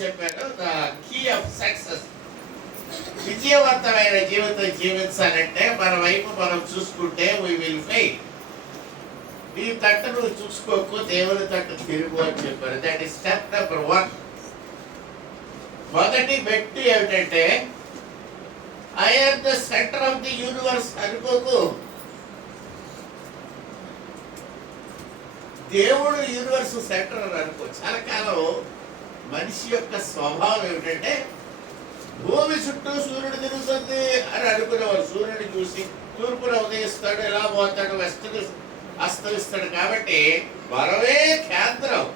చెప్పాను, the key of success. విజయవంతమైన జీవితం జీవించాలంటే మన వైపు మనం చూసుకుంటే వీ విల్ ఫెయిల్. నీ తట్టు నువ్వు చూసుకోకు, దేవుని తట్టు తిరుగు అని చెప్పారు. That is step number 1. మొదటి వ్యక్తి ఏమిటంటే I am the centre of the universe అనుకోకు. దేవుడు యూనివర్స్ సెంటర్ అని అనుకో. చాలా కాలం మనిషి యొక్క స్వభావం ఏమిటంటే భూమి చుట్టూ సూర్యుడు తిరుగుతుంది అని అనుకునేవారు. సూర్యుడిని చూసి తూర్పున ఉదయిస్తాడు, ఎలా పోతాడు, వెస్ట్ని అస్తమిస్తాడు. కాబట్టి మనమే కేంద్రం,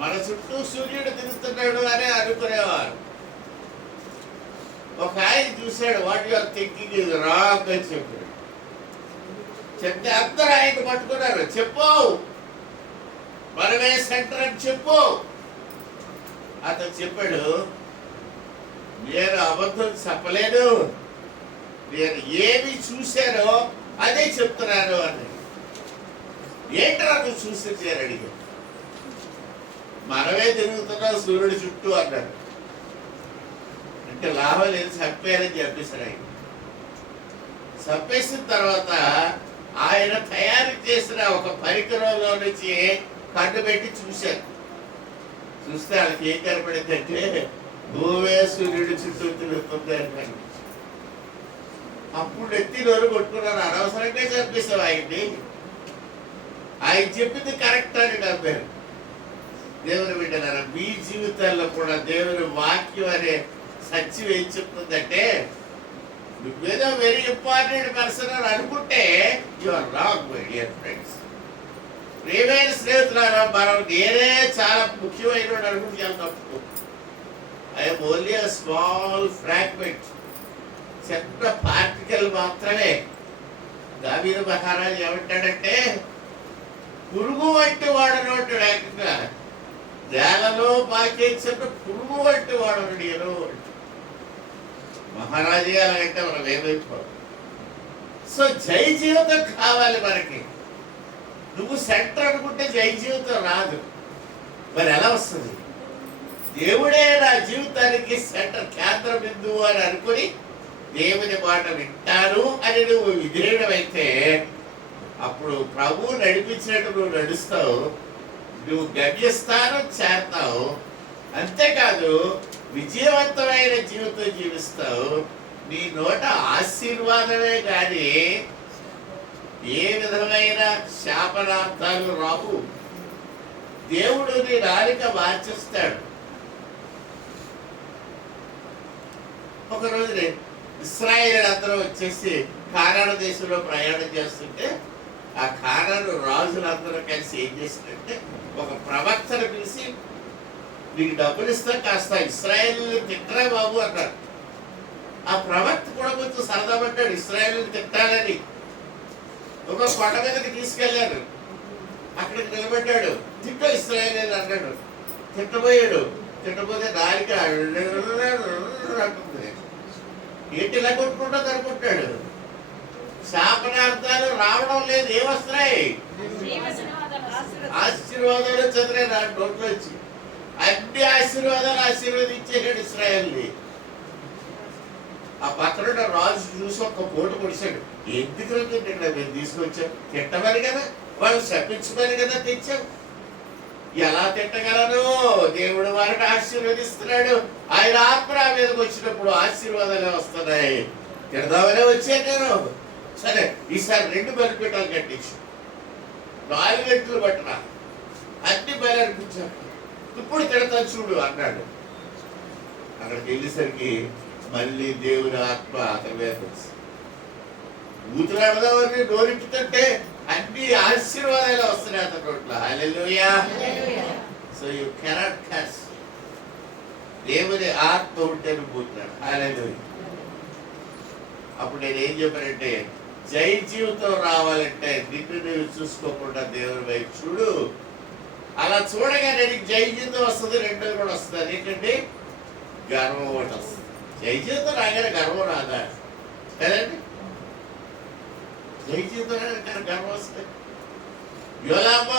మన చుట్టూ సూర్యుడు తిరుగుతున్నాడు అని అనుకునేవారు. ఒక ఆయన చూశాడు, what your thinking is wrong అని చెప్పాడు. చెప్తే అందరూ ఆయన పట్టుకున్నారు. చెప్పు, మనమే సెంటర్ అని చెప్పు. అతను చెప్పాడు, నేను అబద్ధం చెప్పలేను, నేను ఏమి చూశానో అదే చెప్తున్నాను అని. ఏంటో నువ్వు చూసింది అని అడిగాడు. మనమే తిరుగుతున్నాం సూర్యుడి చుట్టూ అన్నాడు. అంటే లాభం లేదు, చంపేయాలని చెప్పేశారు ఆయన. చంపేసిన తర్వాత ఆయన తయారు చేసిన ఒక పరికరంలో నుంచి కన్ను పెట్టి చూశారు. చూస్తే వాళ్ళకి ఏం కనపడిందంటే భూమే సూర్యుడి చుట్టూ తిరుగుతుంది అని కనిపించింది. అప్పుడు ఎత్తి నోరు కొట్టుకున్నారు, అనవసరంగా చంపేశావు ఆయన్ని, ఆయన చెప్పింది కరెక్ట్ అని నమ్మారు. దేవుని బిడ్డలారా, మీ జీవితాల్లో కూడా దేవుని వాక్యం అనే సత్యం ఏం చెప్తుందంటే, నువ్వేదో వెరీ ఇంపార్టెంట్ పర్సన్ అని అనుకుంటే you are wrong my dear friends. ప్రియమైన స్నేహితులారా, మనం నేనే చాలా ముఖ్యమైన అనుకుంటే చాలా తప్పు. I'm only a small fragment, చిన్న పార్టికల్ మాత్రమే. దావీదు మహారాజు ఏమంటాడంటే, పురుగు వంటి వాడనోటి లేకుండా నేలలో పాకేసిన పురుగు వంటి వాడను నేను. మహారాజు అలాగంటే మనం ఏమైపోవాలి. సో జై జీవితం కావాలి మనకి. నువ్వు సెంటర్ అనుకుంటే జై జీవితం రాదు. మరి ఎలా వస్తుంది? దేవుడే నా జీవితానికి సెంటర్, కేంద్ర బిందువు అని అనుకుని దేవుని మాట వింటాను అని నువ్వు విధేయుడమైతే అప్పుడు ప్రభువు నడిపించినట్టు నువ్వు నడుస్తావు, నువ్వు గమ్యస్థానం చేరతావు. అంతేకాదు విజయవంతమైన జీవితం జీవిస్తావు. నీ నోట ఆశీర్వాదమే కానీ ఏ విధమైన శాపనార్థాలు రావు. దేవుడు నీ నాలిక మార్చేస్తాడు. ఒకరోజు ఇశ్రాయేలు అందరూ వచ్చేసి కానాను దేశంలో ప్రయాణం చేస్తుంటే ఆ కానాను రాజులందరూ కలిసి ఏం చేసిందంటే ఒక ప్రవక్తను పిలిచి, నీకు డబ్బులు ఇస్తా, కాస్త ఇశ్రాయేలుని తిట్టరా బాబు అన్నారు. ఆ ప్రవక్త కూడా కొంచెం సరదా పడ్డాడు, ఇశ్రాయేలుని తిట్టాలని. ఒక కొండ మీదకి తీసుకెళ్లారు, అక్కడికి నిలబడ్డాడు. తిట్టో ఇశ్రాయేలు అన్నాడు. తిట్టబోయాడు. తిట్టబోతే నాలిక అంటుంది. ఏంటి ఇలా కొట్టుకుంటా అనుకుంటాడు. శాపనార్థాలు రావడం లేదు, ఏమొస్తున్నాయి? ఆశీర్వాదాలు చదివే నా నోట్లో వచ్చి అన్ని ఆశీర్వాదాలు ఆశీర్వదించేసాడు ఇశ్రాయేల్ని. ఆ పక్కన రాజు చూసి ఒక్క పోటు పొడిచాడు. ఎందుకు ఇక్కడ మేము తీసుకొచ్చాం? తిట్టమని కదా, వాళ్ళు శపించమని కదా తెచ్చాం. ఎలా తిట్టగలను? దేవుడు వారిని ఆశీర్వదిస్తున్నాడు. ఆయన ఆత్మ మీదకి వచ్చినప్పుడు ఆశీర్వాదాలే వస్తున్నాయి. తిడదామనే వచ్చాను నేను. సరే, ఈసారి 2 బలిపీఠాలు కట్టించు, 4 గంటలు పట్టినా, అన్ని బలి అనిపించాడు. ఇప్పుడు తిడతాను చూడు అన్నాడు. అక్కడికి వెళ్ళేసరికి మళ్ళీ దేవుని ఆత్మ అతని మీద వచ్చి ఊతులాడదామని నోరిపుతుంటే అన్ని ఆశీర్వాదాలు వస్తున్నాయి అతని నోట్లో. Hallelujah. So you cannot curse. దేవుని ఆత్మ ఉంటే నువ్వు ఊతున్నాడు. హల్లెలూయా. అప్పుడు నేను ఏం చెప్పానంటే, జై జీవితం రావాలంటే నిన్ను నువ్వు చూసుకోకుండా దేవుని వైపు చూడు. అలా చూడగానే నీకు జై జీవితం వస్తుంది, రెండోది కూడా వస్తుంది. అదేంటంటే గర్వం ఒకటి వస్తుంది. జై జీవితం రాగానే గర్వం రాదా? కదండి, జై జీవితం గర్వం వస్తుంది. యోలామ్మ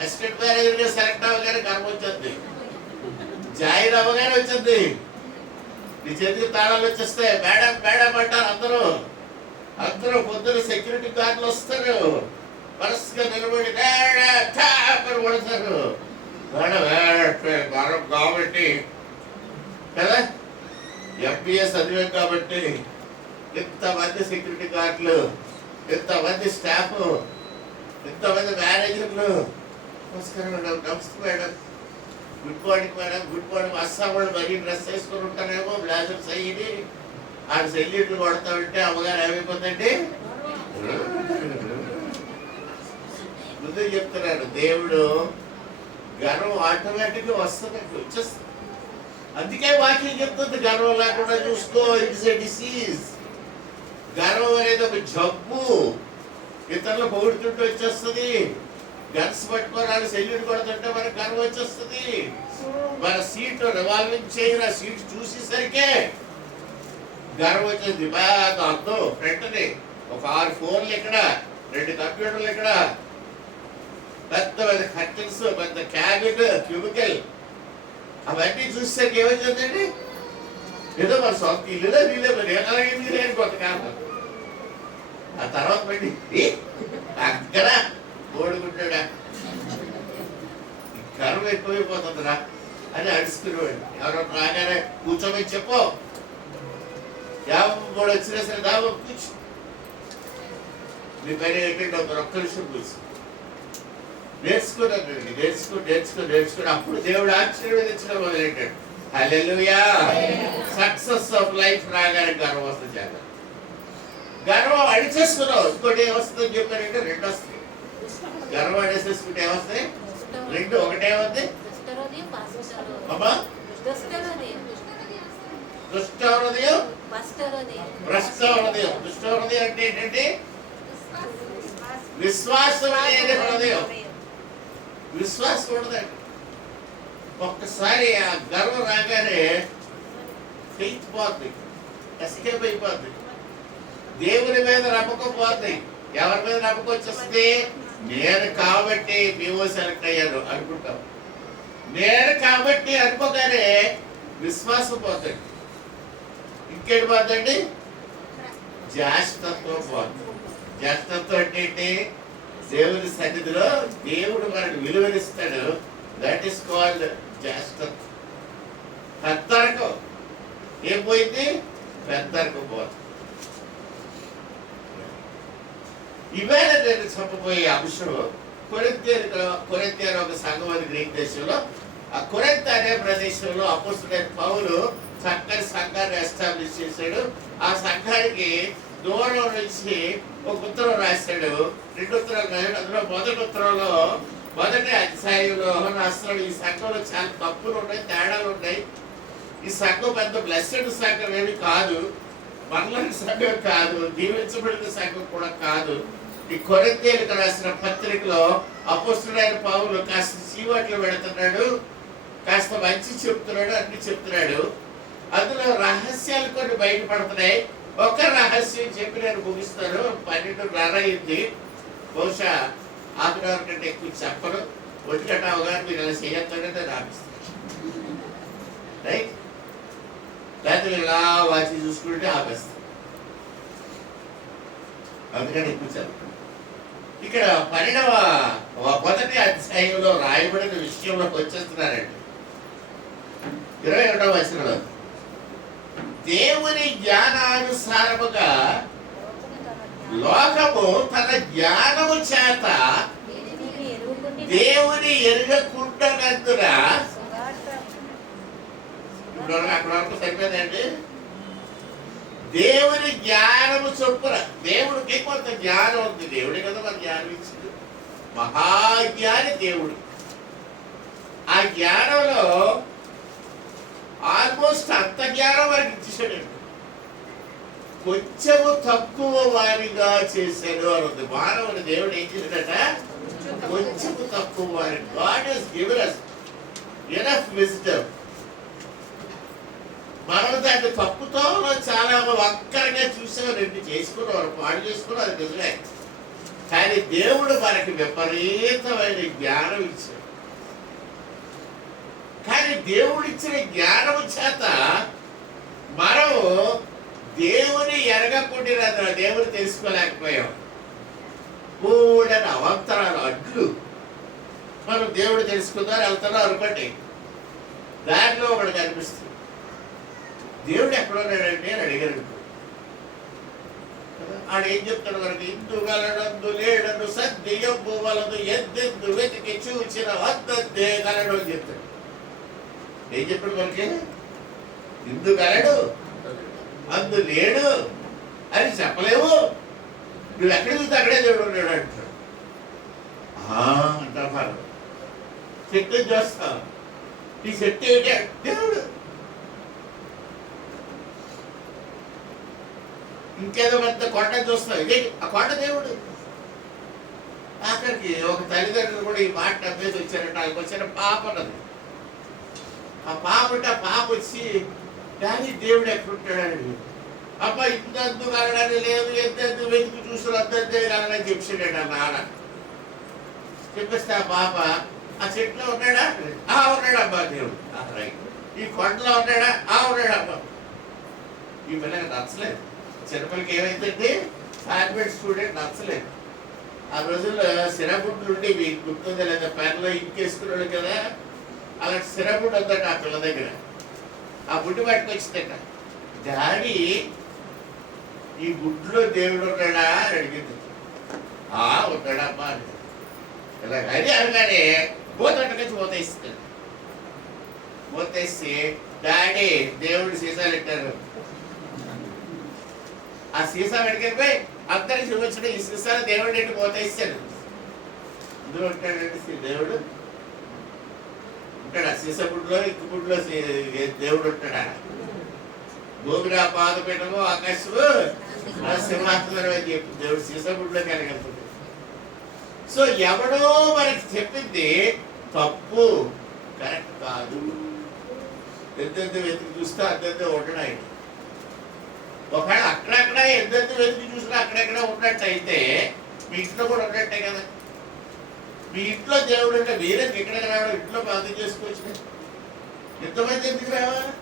అసిస్టెంట్ మేనేజర్గా సెలెక్ట్ అవ్వగానే గర్వం వచ్చేది. జాయిన్ అవ్వగానే వచ్చింది, నీ చేతికి తాళాలు వచ్చేస్తాయి. మేడం మేడం అంటారు అందరూ. అందరూ పొద్దున సెక్యూరిటీ గార్డులు వస్తారు, వరుసగా నిలబడి పడతారు. మనం కాబట్టి కదా, ఎంబీఎస్ చదివాం కాబట్టి ఇంతమంది సెక్యూరిటీ గార్డులు, ఇంతమంది స్టాఫ్, ఇంతమంది మేనేజర్లు. నమస్కారం మేడం, నమస్తే madam, good morning madam, good morning. Assam వాళ్ళు మరీ డ్రెస్ వేసుకొని ఉంటారేమో, బ్లాజర్స్ అయ్యి ఆడు సెల్యూట్లు కొడతా ఉంటే అమ్మగారు ఏమైపోతుందండి. ముందు చెప్తున్నాడు దేవుడు, గర్వం ఆటోమేటిక్గా వస్తుందండి, వచ్చేస్తుంది. అందుకే వాక్యం చెప్తుంది గర్వం లేకుండా చూసుకో, ఇట్స్ ఎ డిసీజ్. గర్వం అనేది ఒక జబ్బు, ఇతరులు పొగుడుతుంటే వచ్చేస్తుంది. గన్స్ పట్టుకోవాలి, సెల్యూట్ కొడుతుంటే మనకు గర్వం వచ్చేస్తుంది. మన సీట్ రివాల్వింగ్ చేయరు, ఆ సీట్ చూసేసరికే గర్వం వచ్చేది. బాగా అర్థం ఫ్రంట్ని ఒక 6 ఫోన్లు ఇక్కడ, 2 కంప్యూటర్లు ఇక్కడ, పెద్ద పెద్ద కర్టన్స్, పెద్ద క్యాబిన్, క్యూబికల్, అవన్నీ చూసేసరికి ఏమవుతుందండి, ఏదో మన సొంత ఇల్లులో వీళ్ళే నేనలాగే కొంతకాలం. ఆ తర్వాత మళ్ళీ అక్కడ ఓడుకుంటాడా, గర్వం ఎక్కువైపోతుందిరా అని అడుచుకునేవాడు. ఎవరో రాగానే కూర్చోమని చెప్పు, 53 వచ్చినా సరే దాబో కూర్చో, మీ పైన ఏంటంటే ఒక్క నిమిషం కూర్చో. నేర్చుకున్నాను, నేర్చుకుని అప్పుడు దేవుడు ఆశీర్వదించడం మొదలెట్టాడు. హల్లెలూయా. సక్సెస్ ఆఫ్ లైఫ్ రాగానే గర్వం వస్తుంది. చాలా గర్వం అడిచేసుకున్నావు. ఇంకోటి ఏమొస్తుందని చెప్పారంటే 2 వస్తాయి. గర్వం అడిచేసుకుంటే ఏమొస్తాయి 2. ఒకటేమవుతుంది అమ్మా, దుష్ట హృదయం, భ్రష్ట హృదయం. దుష్ట హృదయం అంటే ఏంటంటే విశ్వాసం అనేది హృదయం. విశ్వాసం ఉండదండి. ఒక్కసారి ఆ గర్వం రాగానే ఫెయిత్ పోద్ది, ఎస్కేప్ అయిపోద్ది. దేవుని మీద నమ్మకం పోద్ది. ఎవరి మీద నమ్మకం వచ్చేస్తుంది, నేను కాబట్టి మేము సెలెక్ట్ అయ్యాను అనుకుంటాం. నేను కాబట్టి అనుకోగానే విశ్వాసం పోతుంది. ఇంకేంటి పోద్దండి, జ్యేష్ఠత్వం పోతుంది. జ్యేష్ఠత్వం అంటే ఏంటి, దేవుని సన్నిధిలో దేవుడు మనకు విలువనిస్తాడు. దట్ ఈస్ కాల్డ్ జ్యేష్ఠత్వం. పెద్దరకం ఏం పోయింది, పెద్దరకం పోతుంది. ఇవాళ నేను చెప్పబోయే అంశం కొరింథీయుల ఒక సంఘం అని గ్రీక్ దేశంలో, ఆ కొరింథ అనే ప్రదేశంలో అపోస్తలుడైన పౌలు చక్కని సంఘాన్ని ఎస్టాబ్లిష్ చేశాడు. ఆ సంఘానికి దూరం నుంచి ఒక ఉత్తరం రాశాడు, 2 ఉత్తరాలు రాశాడు. అందులో మొదటి ఉత్తరంలో మొదటి అధ్యాయంలో రాస్తున్నాడు, ఈ సంఘంలో చాలా తప్పులు ఉన్నాయి, తేడాలు ఉన్నాయి. ఈ సంఘం పెద్ద బ్లెస్సెడ్ సంఘం ఏమి కాదు, మనలాంటి సంఘం కాదు, దీవించబడిన సంఘం కూడా కాదు. ఈ కొరింథీయులకు రాసిన పత్రికలో అపోస్తలుడైన పౌలు కాస్త చీవాట్లు పెడుతున్నాడు, కాస్త మంచి చెప్తున్నాడు, అన్ని చెప్తున్నాడు. అందులో రహస్యాలు కొన్ని బయటపడుతున్నాయి. ఒక రహస్యం చెప్పి నేను ముగిస్తాను. 12:30 అయింది. బహుశా ఆదివారం కంటే ఎక్కువ చెప్పను. 1 అవగానే మీరు ఇలా చేయొద్దని నేను ఆపిస్తాను. రైట్, లేకపోతే మీరు ఇలా వాచి చూసుకుంటే ఆపేస్తాను. అందుకని ఎక్కువ చెప్పను. ఇక్కడ 12వ అధ్యాయంలో రాయబడిన విషయంలోకి వచ్చేస్తున్నారండి. 21వ వచనంలో, దేవుని జ్ఞానానుసారముగా లోకము తన జ్ఞానము చేత దేవుని ఎరుగకుండానందున, అక్కడ వరకు సరిపోయిందండి. దేవుని జ్ఞానము చొప్పున, దేవుడికి కొంత జ్ఞానం ఉంది. దేవుడే కదా మన జ్ఞానం ఇచ్చింది, మహాజ్ఞాని దేవుడు. ఆ జ్ఞానంలో ఆల్మోస్ట్ అంత జ్ఞానం వారికి ఇచ్చేసాడండి. కొంచెము తక్కువ వారిగా చేశాడు అని ఉంది. మానవుని దేవుడు ఏం చేశాడట, కొంచెము తక్కువ వారి. God has given us enough wisdom. మనం దాన్ని తప్పుతో చాలా ఒక్కరిగా చూసాం, 2 చేసుకున్నాం, పాడు చేసుకున్నాం, అది నిజమే. కానీ దేవుడు మనకి విపరీతమైన జ్ఞానం ఇచ్చాడు. కానీ దేవుడిచ్చిన జ్ఞానము చేత మనము దేవుని ఎరగకుండినందున దేవుని తెలుసుకోలేకపోయాం. కూడని అవంతరాలు అడ్లు మనం దేవుడు తెలుసుకుందాం వెళ్తాడో అనుకోండి, దారిలో ఒకటి కనిపిస్తుంది. దేవుడు ఎక్కడున్నాడండి అని అడిగారు. ఆడు ఏం చెప్తాడు మనకి? ఇందుగలడందు లేడను సద్యము వలదు ఎద్దెందు వెతికి చూచిన వద్దే గలడు అని చెప్తాడు. ఏం చెప్పాడు మనకి? ఇందుగలడు అందు లేడు అని చెప్పలేవు. నువ్వు ఎక్కడ చూస్తే అక్కడే దేవుడు ఉన్నాడు అంటాడు. అంటారు. చెట్టు చూస్తావు, ఈ చెట్టు ఏంటి? దేవుడు. ఇంకేదో పెద్ద కొండ చూస్తావు, ఇదే ఆ కొండ దేవుడు. ఆఖరికి ఒక తల్లిదండ్రులు కూడా ఈ మాట నమ్మేసి వచ్చారంట. వాళ్ళకి వచ్చిన పాప ఉన్నది. ఆ పాప వచ్చి కానీ దేవుడు ఎక్కడుంటాడని, అబ్బా ఇంతందు కలడని లేదు, ఎంతెంత వెతుకు చూసిన అంతే కలడని చెప్పాడట నాన్న. చెప్పేస్తే ఆ పాప ఆ చెట్లో ఉన్నాడా? ఉన్నాడు అబ్బా దేవుడు. ఈ కొండలో ఉన్నాడా? ఉన్నాడు అబ్బా. ఈ పిల్లకి నచ్చలేదు. చిన్నపిల్లకి ఏమైందంటే కాన్వెంట్ స్టూడెంట్ నచ్చలేదు. ఆ రోజుల్లో సిరబుడ్లు ఉండేవి, గుర్తుందా లేదా? పెన్లో ఇంకేసుకున్నాడు కదా, అలాంటి సిరబుడ్ ఉందట ఆ పిల్ల దగ్గర. ఆ బుడ్డి పట్టుకొచ్చిందట. డాడీ ఈ గుడ్లో దేవుడు ఉన్నాడా అని అడిగింది. ఉన్నాడమ్మా అని. ఇలా అది అనగానే పోతట్టుకొచ్చి మూతేస్తుంది. మూతేసి డాడీ దేవుడు సీసాలు పెట్టారు. ఆ సీసా పెట్టుకెళ్ళిపోయి అందరికి చూపించడం, ఈ సీసాలు దేవుడు ఏంటి మూతేస్తాడు. ఇందులో ఉంటాడండి దేవుడు. ఉంటాడా సీసా గుడ్లో? ఇంక గుడ్లో దేవుడు ఉంటాడా? భూమిరా పాదపీఠము ఆకాశము సింహాసనం అని చెప్పి దేవుడు సీసా గుడ్లో కలగలుగుతుంది. సో ఎవడో మనకి చెప్పింది తప్పు, కరెక్ట్ కాదు. ఎంతెంత వెతికి చూస్తే అంతెంత ఉండడాయి. ఒకవేళ అక్కడక్కడ ఎంతెంత వెతికి చూసినా అక్కడెక్కడ ఉన్నట్టు అయితే మీ ఇంట్లో కూడా ఉన్నట్టే కదా. మీ ఇంట్లో దేవుడు అంటే మీరే ఎక్కడికి రావడం, ఇంట్లో ప్రార్థన చేసుకోవచ్చు. ఎంతమంది ఎందుకు రావాలి?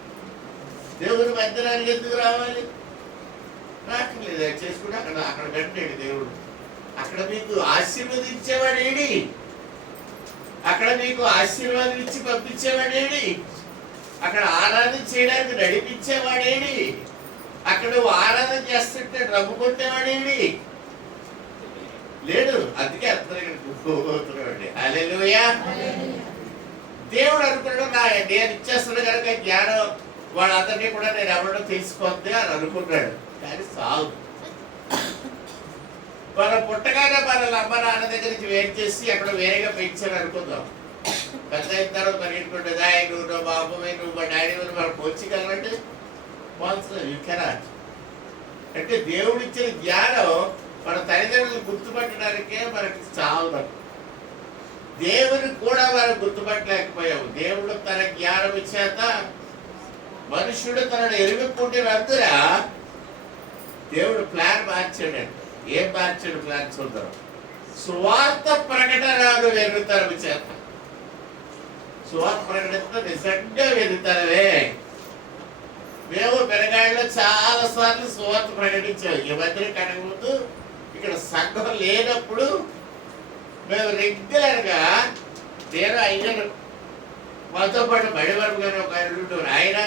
దేవుని మందిరానికి ఎందుకు రావాలి? రాకలేదు. చేసుకుంటే అక్కడ పెట్టాడు దేవుడు. అక్కడ మీకు ఆశీర్వదించేవాడేడి? అక్కడ మీకు ఆశీర్వాదం ఇచ్చి పంపించేవాడేడి? అక్కడ ఆరాధన చేయడానికి నడిపించేవాడేడి? అక్కడ నువ్వు ఆరాధన చేస్తుంటే డబ్బు కొట్టేవాడేడి? లేడు. అందుకే అర్థమవుతున్నాడు. హల్లెలూయా. దేవుడు అనుకున్నాడు నేను ఇచ్చేస్తున్నాడు కనుక జ్ఞానం వాళ్ళందరినీ కూడా నేను ఎవడో తెలుసుకోవద్దే అని అనుకున్నాడు. కానీ సాగు మన పుట్టగానే మన అమ్మ నాన్న దగ్గర నుంచి వేరు చేసి అక్కడ వేరేగా పెంచారు అనుకుందాం. పెద్ద అయిన తర్వాత మరి ఏంటంటే నువ్వు మా అమ్మమే, నువ్వు మా డాడీ మనం పోల్చగలరంటే పోల్చలేదు. You cannot. అంటే దేవుడు ఇచ్చిన జ్ఞానం మన తల్లిదండ్రులు గుర్తుపట్టడానికే మనకి చాలు. దేవుని కూడా మనం గుర్తుపట్టలేకపోయాము. దేవుడు తన జ్ఞానం చేత మనుషుడు తనను ఎరుగుకుంటున్నందున దేవుడు ప్లాన్ మార్చాడంట. ఏం మార్చాడు ప్లాన్ చూద్దాం. స్వార్థ ప్రకటనలు వెరుగుతారు చేత. స్వార్థ ప్రకటన నిజంగా వెరుగుతారే. మేము పెరగాళ్ళలో చాలా సార్లు స్వార్థ ప్రకటించాము. ఈ మధ్య కనక ముందు ఇక్కడ సంఘం లేనప్పుడు మేము రెగ్యులర్గా నేను అయ్యాను. మాతో పాటు బడివరం గారు ఒక ఆయన,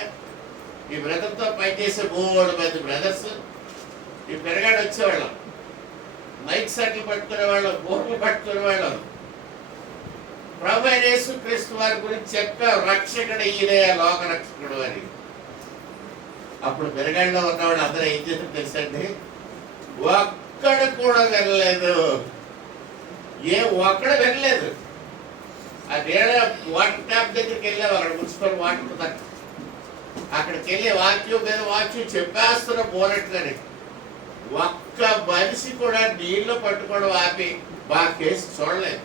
ఈ బ్రదర్తో పనిచేసే 3 మంది బ్రదర్స్ ఈ పెరగాడు వచ్చేవాళ్ళం. మైక్ సెట్లు పట్టుకునే వాళ్ళం, బోర్లు పట్టుకునే వాళ్ళం. ప్రభు యేసుక్రీస్తు వారి గురించి చెప్పాం. రక్షకుడు ఈయనే, లోక రక్షకుడు అని. అప్పుడు పెరగాడిలో ఉన్నవాడు అందరూ ఏం చేసి తెలుసండి? ఒక్కడు కూడా వినలేదు. ఒక్కడు వినలేదు. ఆ నీళ్ళ వాటర్ ట్యాప్ దగ్గరికి వెళ్ళావు. అక్కడ మున్సిపల్ వాటర్ అక్కడికి వెళ్ళి వాక్యం మీద వాక్యం చెప్పేస్తున్న పోనట్లని ఒక్క మనిషి కూడా నీళ్లు పట్టుకోవడం ఆపి మా కేసు చూడలేదు.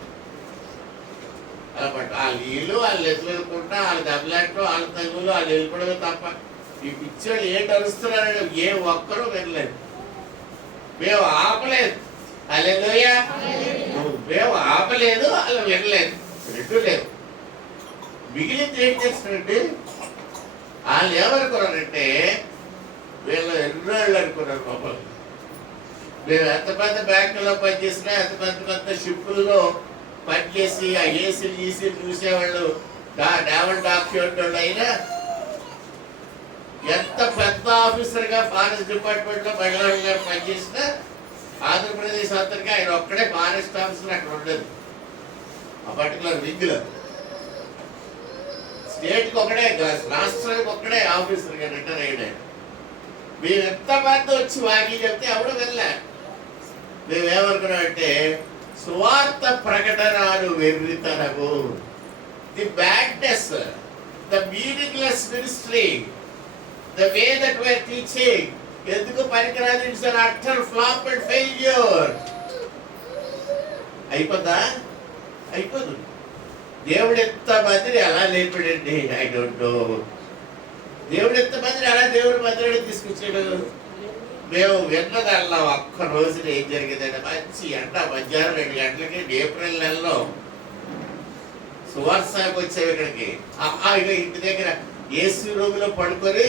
అలా పట్టు వాళ్ళ నీళ్ళు వాళ్ళు ఎత్తుకుంటా, వాళ్ళు దెబ్బలాంటో, వాళ్ళ తగులు వాళ్ళు వెళ్ళిపోవడమే తప్ప ఈ పిచ్చోళ్ళు ఏంటి అరుస్తున్నారని ఏ ఒక్కరూ వినలేదు. మేము ఆపలేదు. హల్లెలూయా. మేము ఆపలేదు, వాళ్ళు వినలేదు. రెండు లేవు. మిగిలింది ఏం చేస్తారంటే వాళ్ళు ఏమనుకున్నారంటే వీళ్ళు ఎన్నోళ్ళు అనుకున్నారు మమ్మల్ని. మేము ఎంత పెద్ద బ్యాంకులో పనిచేసినా, ఎంత పెద్ద పెద్ద షిప్పుల్లో పనిచేసి ఆ ఏసీలు ఈసీలు చూసేవాళ్ళు, నేవల్ డాక్యుమెంట్ వాళ్ళు అయినా, ఎంత పెద్ద ఆఫీసర్గా ఫారెస్ట్ డిపార్ట్మెంట్లో మహిళలు గారు పనిచేసినా ఆంధ్రప్రదేశ్ అంతటిగా ఆయన ఒక్కడే ఫారెస్ట్ ఆఫీసర్ అక్కడ ఉండదు. ఆ పర్టికులర్ వింగ్లో స్టేట్కి ఒకడే, రాష్ట్రానికి ఒక్కడే ఆఫీసర్గా రిటైర్ అయ్యాడు. మేము ఎంతమంది వచ్చి వాకి చెప్తే ఎవరు వెళ్ళా. మేమేమనుకున్నామంటే సువార్త ప్రకటనలు వెర్రితనము, the badness, the meaningless ministry, the way that where teaching ఎందుకు పనికిరాదు, it's an utter flop and failure. అయిపోద్దా? అయిపోదు. దేవుడు ఎంతమందిని ఎలా లేపాడండి, ఐ డోంట్ నో. దేవుడు ఎంతమందిని ఎలా దేవుడు మందిరాన్ని తీసుకొచ్చాడు. మేము విన్నదల్లా ఒక్క రోజున ఏం జరిగిందంటే, మంచి ఎండ మధ్యాహ్నం 2 గంటలకి ఏప్రిల్ నెలలో సువార్తకు వచ్చాము ఇక్కడికి. ఇక ఇంటి దగ్గర ఏసీ రూమ్లో పడుకొని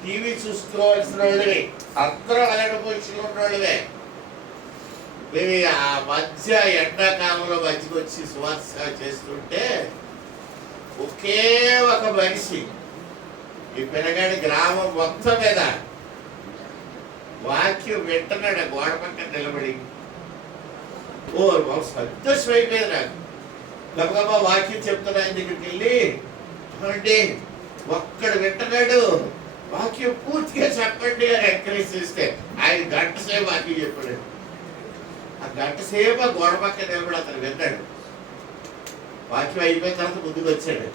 టీవీ చూసుకోవాల్సిన వాళ్ళవి, అందరూ అలాంటి పొజిషన్లో ఉన్న వాళ్ళవే. మేము ఆ మధ్య ఎండాకాలంలో మధ్యకి వచ్చి సువార్త చేస్తుంటే ఒకే ఒక మనిషి ఈ పిల్లగాడి గ్రామం మొత్తం మీద వాక్యం వింటున్నాడు. గోడ పక్కన నిలబడి సంతోషం అయిపోయింది నాకు. గబగబా వాక్యం చెప్తున్నా ఆయన దగ్గరికి వెళ్ళి, అంటే ఒక్కడు వింటున్నాడు, వాక్యం పూర్తిగా చెప్పండి అని ఎంకరేజ్ చేస్తే ఆయన 1 గంట సేపు వాక్యం చెప్పాడు. ఆ 1 గంట సేపు ఆ గోడ పక్కన నిలబడి అతను విన్నాడు. వాక్యం అయిపోయిన తర్వాత ముందుకు వచ్చాడు.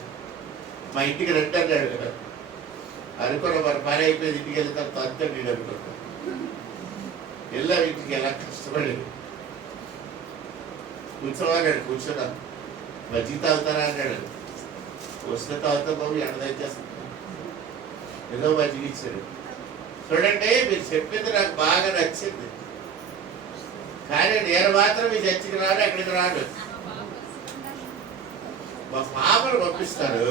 మా ఇంటికి రండి అన్నాడు కదా. అనుకున్న మరి పని అయిపోయింది, ఇంటికి వెళ్ళిన తర్వాత అంతా నేను అనుకున్నాను. వెళ్ళాం ఇంటికి, ఎలా కష్టపడి కూర్చోవాడు. కూర్చున్నా, మజ్జిగ తాగుతారా అన్నాడు. వస్తే తాగుతా బాబు, ఎండ తెచ్చేస్తాను. ఏదో మజ్జిగ ఇచ్చాడు. చూడండి, మీరు చెప్పింది నాకు బాగా నచ్చింది, కానీ నేను మాత్రం మీ చర్చికి రాను, ఎక్కడికి రాను. మా పాపను పంపిస్తారు,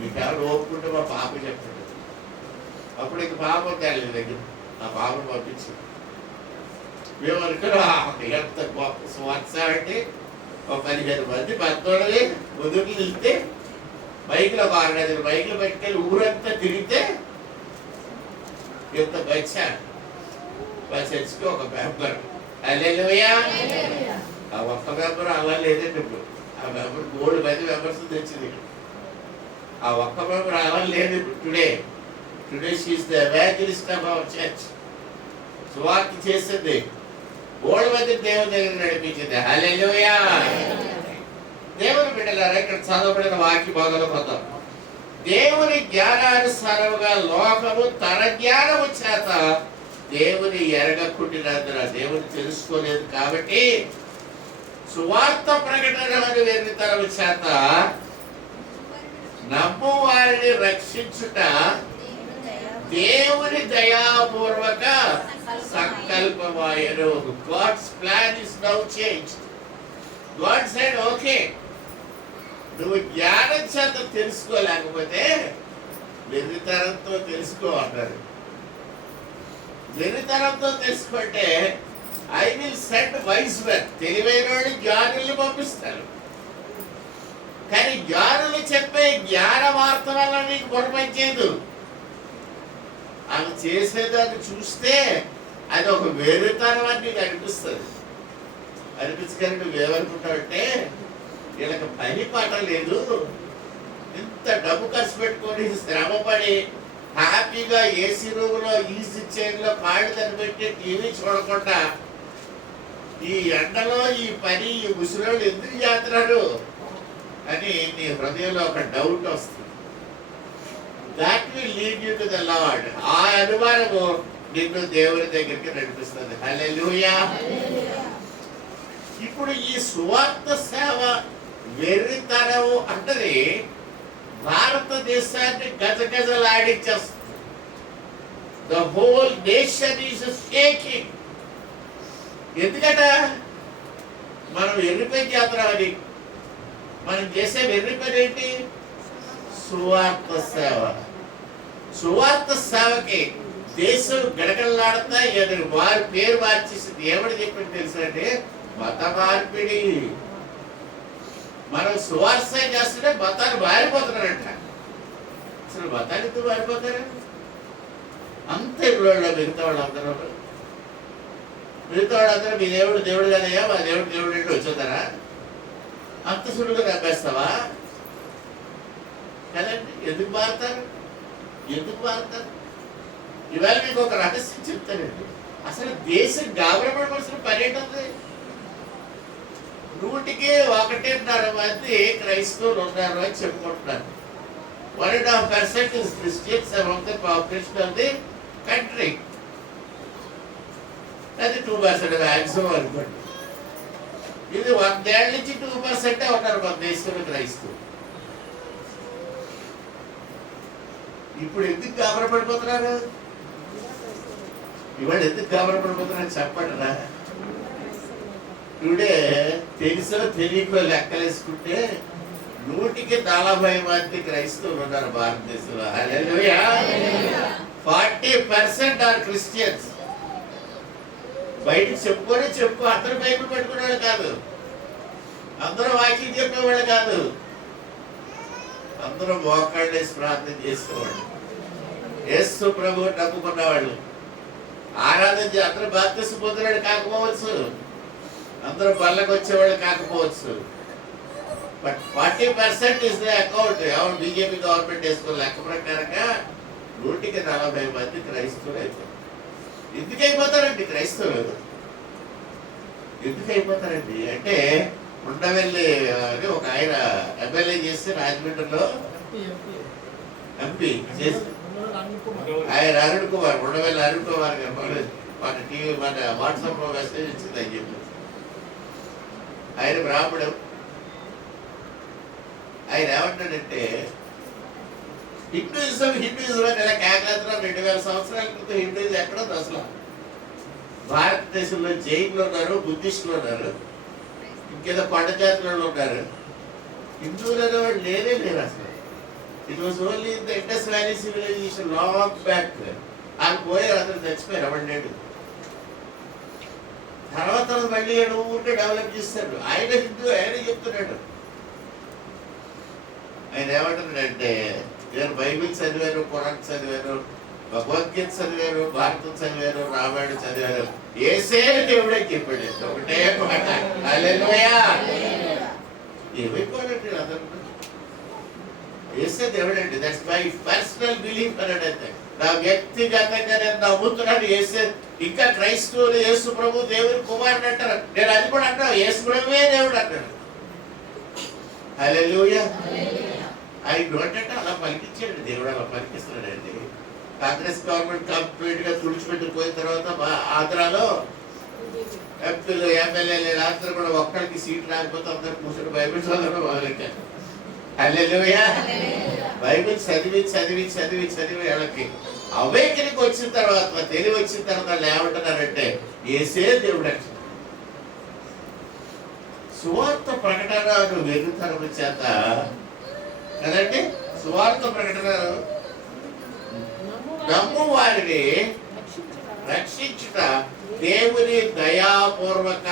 మీకు ఎవరు ఓపుకుంటే మా పాప చెప్తాడు. అప్పుడు ఇంక పాప తేలి దగ్గర ఆ పాపను పంపించి మేము అనుకున్నాం ఎంత గొప్ప స్వార్థ అంటే, ఒక 15 మంది 14 ముదురులు వెళ్తే బైక్లో ఒక 6-5 బైక్లు పెట్టుకెళ్ళి ఊరంతా తిరిగితే ఇంత బచ్చా మా చర్చికి ఒక మెంబర్. హల్లెలూయా. ఆ ఒక్క మెంబర్ అలా లేదండి. ఇప్పుడు ఆ మెంబర్ 3 మంది మెంబర్స్ తెచ్చింది. ఆ ఒక్క మెంబర్ అలా లేదు ఇప్పుడు. Today she is the evangelist of our church. సువార్త చేసింది, 3 మంది దేవుని దగ్గర నడిపించింది. హల్లెలూయా. దేవుని బిడ్డలారా, ఇక్కడ చదవబడిన వాక్య భాగంలో పోతాం. దేవుని జ్ఞానానుసారముగా లోకము తన జ్ఞానము చేత దేవుని ఎరగకుండినందున, దేవుని తెలుసుకోలేదు కాబట్టి సువార్త ప్రకటన వెర్రితనము చేత నమ్ము వారిని రక్షించుట దేవుని దయాపూర్వక సంకల్పమాయను. God's plan is now changed. God said, okay, నువ్వు జ్ఞానం చేత తెలుసుకోలేకపోతే వెర్రితనంతో తెలుసుకో అన్నాడు. వెర్రితనంతో తెలుసుకుంటే I will send wise men, తెలివైన వాళ్ళు జ్ఞానుల్ని పంపిస్తారు. కానీ జ్ఞానులు చెప్పే జ్ఞాన వార్త వల్ల నీకు పొరపంచేదు. అవి చేసేదాన్ని చూస్తే అది ఒక వెర్రితనం అని నీకు అనిపిస్తుంది. అనిపించగానే నువ్వేమనుకుంటావంటే, వీళ్ళకి పని పాట లేదు, ఇంత డబ్బు ఖర్చు పెట్టుకొని శ్రమపడి హ్యాపీగా ఏసీ రూమ్లో ఈజీ చైర్లో కాళ్ళు తనిపెట్టి టీవీ చూడకుండా ఈ ఎండలో ఈ పని ఈ ముసలోళ్ళు ఎందుకు చేస్తున్నారు అని నీ హృదయంలో ఒక డౌట్ వస్తుంది. That will lead you to the Lord. ఆ అనుమానము నిన్ను దేవుని దగ్గరికి నడిపిస్తుంది. హల్లెలూయా. ఇప్పుడు ఈ సువార్త సేవ వెర్రితనము అంటే భారతదేశాన్ని గజగజలాడించేస్తుంది. The whole nation is shaking. ఎందుకంటే మనం ఎర్రిపోయి చేస్తున్నామని, మనం చేసే వెర్రి పని ఏంటి? సువార్త సేవ. సువార్త సేవకి దేశం గడగడలాడుతా వారి పేరు మార్చేసింది. ఏమని చెప్పింది తెలుసంటే మత మార్పిడి. మనం సువార్త సేవ చేస్తుంటే మతాన్ని మారిపోతున్నారంట. అసలు మతాన్ని ఎందుకు మారిపోతారు? అంత ఇప్పుడు మిగతా వాళ్ళందరూ మీ దేవుడు దేవుడు కదయ్యా, మా దేవుడు దేవుడు అంటే వచ్చేతారా? అంత సులువుగా నమ్మేస్తావా? కదండి. ఎందుకు మారుతారు? ఇవాళ మీకు ఒక రహస్యం చెప్తానండి. అసలు దేశం గాబరపడవలసిన పని ఏంటంది? 1.5 మంది క్రైస్తవులు ఉన్నారు అని చెప్పుకుంటున్నారు. 1.5% is Christians among the population of the country. అది 2% మ్యాక్సిమం అనుకోండి. ఇది 100 ఏళ్ళ నుంచి 2% ఉన్నారు మన దేశంలో క్రైస్తవులు. ఇప్పుడు ఎందుకు గాబరపడిపోతున్నారు? ఇవాళ ఎందుకు గాబరపడిపోతున్నారు చెప్పండిరా. ఇప్పుడే తెలుసో తెలియకో లెక్కలేసుకుంటే 140 మంది క్రైస్తవులు ఉన్నారు భారతదేశంలో. హల్లెలూయా. 40% ఆర్ క్రిస్టియన్స్. బయటకు చెప్పు అందరూ బైబిల్ పట్టుకునేవాళ్ళు కాదు, అందరూ వాక్యం చెప్పేవాళ్ళు కాదు, అందరూ మోకాళ్ళేసి ప్రార్థన చేసేవాళ్ళు, యేసు ప్రభువు నమ్ముకున్నవాళ్ళు. ఆరాధన అందరూ బాప్తిసం పొందినవాళ్ళు కాకపోవచ్చు, అందరూ బళ్ళకు వచ్చేవాళ్ళు కాకపోవచ్చు. But 40% is the account. ఎవరు బీజేపీ గవర్నమెంట్ వేసుకున్న లెక్క ప్రకారంగా 140 మంది క్రైస్తవులు అయిపోతారు. ఎందుకు అయిపోతారండి క్రైస్తవులు? ఎందుకు అయిపోతారండి అంటే ఉండవెల్లి అని ఒక ఆయన ఎమ్మెల్యే చేస్తే రాజమండ్రిలో ఎంపీ చేసి ఆయన అరుణ్ కుమార్, ఉండవెల్లి అరుణ్ కుమార్ గారు మన టీవీ మన వాట్సాప్ లో మెసేజ్ ఇచ్చింది అని చెప్పి. ఆయన బ్రాహ్మడు. ఆయన ఏమంటాడంటే హిందూయిజం అని ఇలా కేకలేస్తున్నా. 2000 సంవత్సరాల క్రితం హిందూయిజం ఎక్కడో అసలు భారతదేశంలో జైన్లు ఉన్నారు, బుద్ధిస్టులు ఉన్నారు, ఇంకేదో కొండ జాతులలో ఉన్నారు. హిందువులు అనేవాడు లేనే లేరు అసలు. It was only in the Indus valley civilisation long back. ఆయన పోయారు, అతను చచ్చిపోయారు. అవన్నీ తర్వాత మళ్ళీ ఊరికే డెవలప్ చేస్తాడు. ఆయన హిందూ, ఆయన చెప్తున్నాడు. ఆయన ఏమంటున్నాడంటే నేను బైబిల్ చదివాను, ఖురాన్ చదివాను, భగవద్గీత చదివాను, భారతం చదివాను, రామాయణం చదివాను, యేసే దేవుడే చెప్పాడు. ఒకటే మాట, హల్లెలూయా. ఏమైపోయాడండి అతను? యేసే దేవుడండి. దట్స్ మై పర్సనల్ బిలీఫ్ అన్నాడంటే. నా వ్యక్తిగతంగా నేను నమ్ముతున్నాను యేసే. ఇంకా క్రైస్తవులు యేసు ప్రభు దేవుని కుమారుడు అంటారు. నేను అది కూడా అంటాను, యేసు ప్రభువే దేవుడు అంటాడు. హల్లెలూయా. ఆయన నోటంటే అలా పలికించాడు దేవుడు, అలా పలికిస్తున్నాడండి. కాంగ్రెస్ గవర్నమెంట్ కంప్లీట్ గా తుడిచిపెట్టుకుపోయిన తర్వాత ఆంధ్రాలో ఎంపీలు, ఎమ్మెల్యేలు అందరూ కూడా ఒక్కరికి సీట్ రాకపోతే అందరూ కూర్చొని బైబిల్ చదవడం మొదలెట్టారు. హల్లెలూయా. బైబిల్ చదివి చదివి చదివి చదివి వాళ్ళకి అవేకనికి వచ్చిన తర్వాత, తెలివి వచ్చిన తర్వాత వాళ్ళు ఏమంటున్నారంటే యేసే దేవుడు అంటారు. సువార్త ప్రకటన వెర్రితనం చేత కదండి. సువార్త ప్రకటన నమ్ము వారిని రక్షించుట దేవుని దయాపూర్వక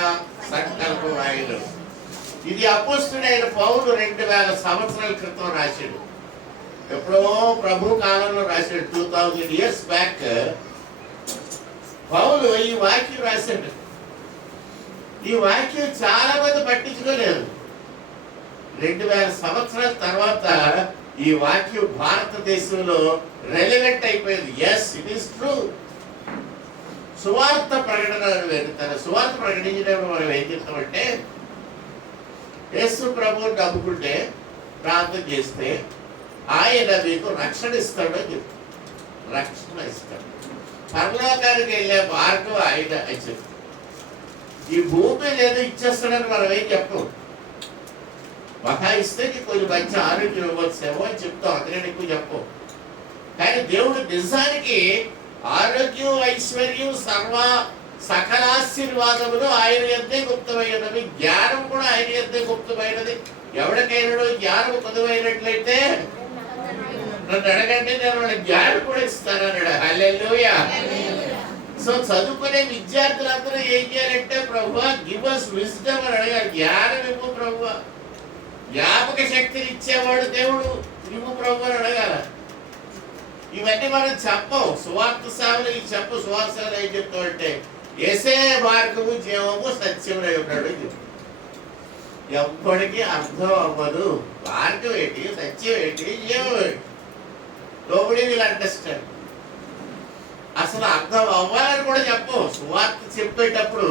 సంకల్పం. ఆయన ఇది అపోస్తుడైన పౌలు 2000 సంవత్సరాల క్రితం రాశాడు. ఎప్పుడో ప్రభు కాలంలో రాశాడు. 2000 years బ్యాక్ పౌలు ఈ వాక్యం రాశాడు. ఈ వాక్యం చాలా మంది పట్టించుకోలేదు. 2000 సంవత్సరాల తర్వాత ఈ వాక్యం భారతదేశంలో రెలెవెంట్ అయిపోయింది. Yes, it is true. సువార్త ప్రకటన వెళ్తారు. సువార్త ప్రకటించినప్పుడు మనం ఏం చెప్తామంటే యేసు ప్రభువు నమ్ముకుంటే, ప్రార్థన చేస్తే ఆయన మీకు రక్షణ ఇస్తాడు అని చెప్తాడు. రక్షణ ఇస్తాడు. పరలోకానికి వెళ్ళే మార్గం ఆయన అని చెప్తాడు. ఈ భూమి ఏదో ఇచ్చేస్తాడని మనం ఏం చెప్పం. మహా ఇస్తే నీకు కొంచెం మంచి ఆరోగ్యం ఇవ్వచ్చేమో అని చెప్తాం, అందుకని ఎక్కువ చెప్పం. కానీ దేవుడు నిజానికి ఆరోగ్యం, ఐశ్వర్యం, సకలాశీర్వాదములు ఆయన యొద్దే గుప్తమైనవి, జ్ఞానం కూడా ఆయన యొద్దే గుప్తమైనది, ఎవరికైనా జ్ఞానం కొదువైనట్లయితే నన్ను అడగండి, నేను వాళ్ళ జ్ఞానం కూడా ఇస్తానన్నాడు. హల్లెలూయా. సో చదువుకునే విద్యార్థులందరూ ఏం చేయాలంటే, ప్రభువా గివ్ us విజ్డమ్ అని అడగాలి. జ్ఞానం ఇవ్వు ప్రభువా, జ్ఞాపక శక్తిని ఇచ్చేవాడు దేవుడు, ఇవ్వు ప్రభు అని అడగాల. ఇవన్నీ మనం చెప్పం. సువార్త సేవలు ఈ సువార్త సేవలు ఏం చెప్తామంటే, యేసే మార్గము జీవము సత్యమునై ఉన్నాడు. ఎప్పటికీ అర్థం అవ్వదు. మార్గం ఏంటి, సత్యం ఏంటి, జీవం ఏంటి, నోబడీ విల్ అండర్స్టాండ్. అసలు అర్థం అవ్వాలని కూడా చెప్పం. సువార్త చెప్పేటప్పుడు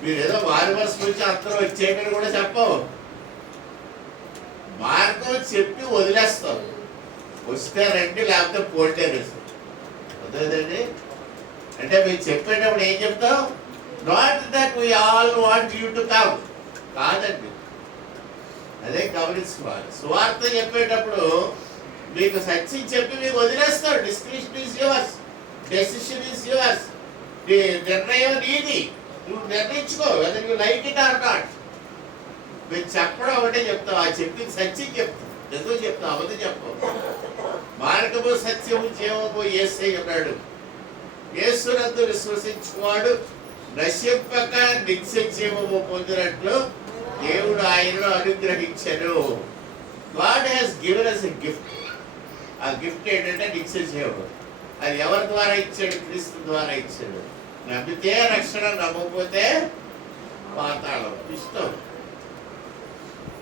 మీరు ఏదో వారి వరుస నుంచి అందరూ వచ్చేయమని కూడా చెప్పవు. మార్గం చెప్పి వదిలేస్తాం. వస్తే రండి, లేకపోతే పోటీ వద్దండి. అంటే మీరు చెప్పేటప్పుడు ఏం చెప్తాం? Not that we all want you to come, కాదండి. అదే గమనించుకోవాలి. సువార్త చెప్పేటప్పుడు మీకు సత్యం చెప్పి మీకు వదిలేస్తాడు. Description is yours, decision is yours. నిర్ణయం నీది, నువ్వు నిర్ణయించుకో whether you like it or not. మీరు చెప్పడం ఒకటే చెప్తావు, ఆ చెప్పింది సత్యం చెప్తావు, ఎందుకు చెప్తావు, అబద్ధం చెప్పవు. మార్గము సత్యము జీవము యేసే ఉన్నాడు. యేసునందు విశ్వసించువాడు నశింపక నిత్య జీవము పొందినట్లు దేవుడు ఆయనను అనుగ్రహించను. God has given us a gift. ఆ గిఫ్ట్ ఏంటంటే నిత్య జీవము. అది ఎవరి ద్వారా ఇచ్చాడు? క్రీస్తు ద్వారా ఇచ్చాడు. నమ్మితే రక్షణ, నమ్మకపోతే పాతాళం. ఇష్టం.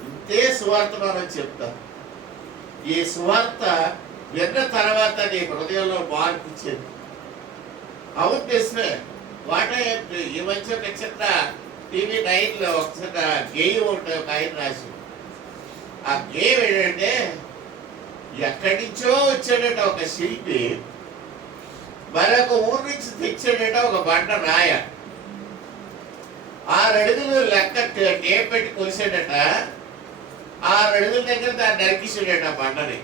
ఇంతే సువార్త మనం చెప్తాం. ఈ సువార్త విన్న తర్వాత నీ హృదయంలో మార్పు ఇచ్చేది. అవును నిజమే. ఈ మధ్య ఒక చిన్న TV9లో ఒక చిన్న గేయం ఒకటి ఒక ఆయన రాసి, ఆ గేయం ఏంటంటే, ఎక్కడి నుంచో వచ్చాడట ఒక శిల్పి, మరొక ఊరు నుంచి తెచ్చాడట ఒక బండ రాయ. 6 అడుగులు లెక్క టేప్ పెట్టి కొలిసాడట. 6 అడుగుల దగ్గర దాన్ని నరికిసాడట బండని.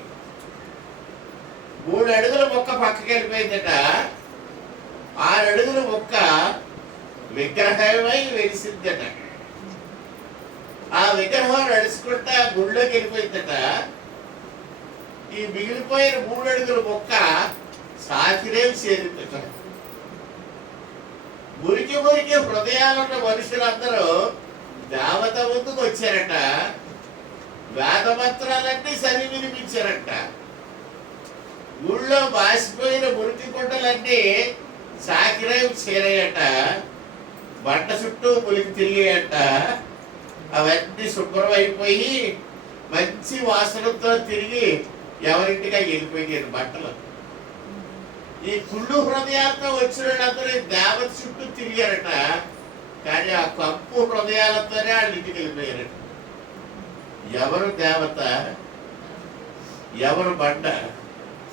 3 అడుగుల మొక్క పక్కకి వెళ్ళిపోయిందట. 6 అడుగుల మొక్క విగ్రహమై వెలిసిందట. ఆ విగ్రహం నడుచుకుంటా గుళ్ళోకి వెళ్ళిపోయిందట. ఈ మిగిలిపోయిన 3 అడుగుల మొక్క సాకిరేం చేరిందట. మురికి మురికి హృదయాలున్న మనుషులందరూ దేవత ముందుకు వచ్చారట. వేదమంత్రాలన్నీ సరి వినిపించారట. ఊళ్ళో బాసిపోయిన మురికి గుడ్డలన్నీ సాకిరేం చేరాయట. బంట చుట్టూ ములికి తిరిగాయట. అవన్నీ శుభ్రం అయిపోయి మంచి వాసనతో తిరిగి ఎవరింటిగా వెళ్ళిపోయారు బట్టలు. ఈ కుళ్ళు హృదయాలతో వచ్చిన వాళ్ళందరూ దేవత చుట్టూ తిరిగారట. కానీ ఆ కంపు హృదయాలతోనే వాళ్ళ ఇంటికి వెళ్ళిపోయారట. ఎవరు దేవత, ఎవరు బండ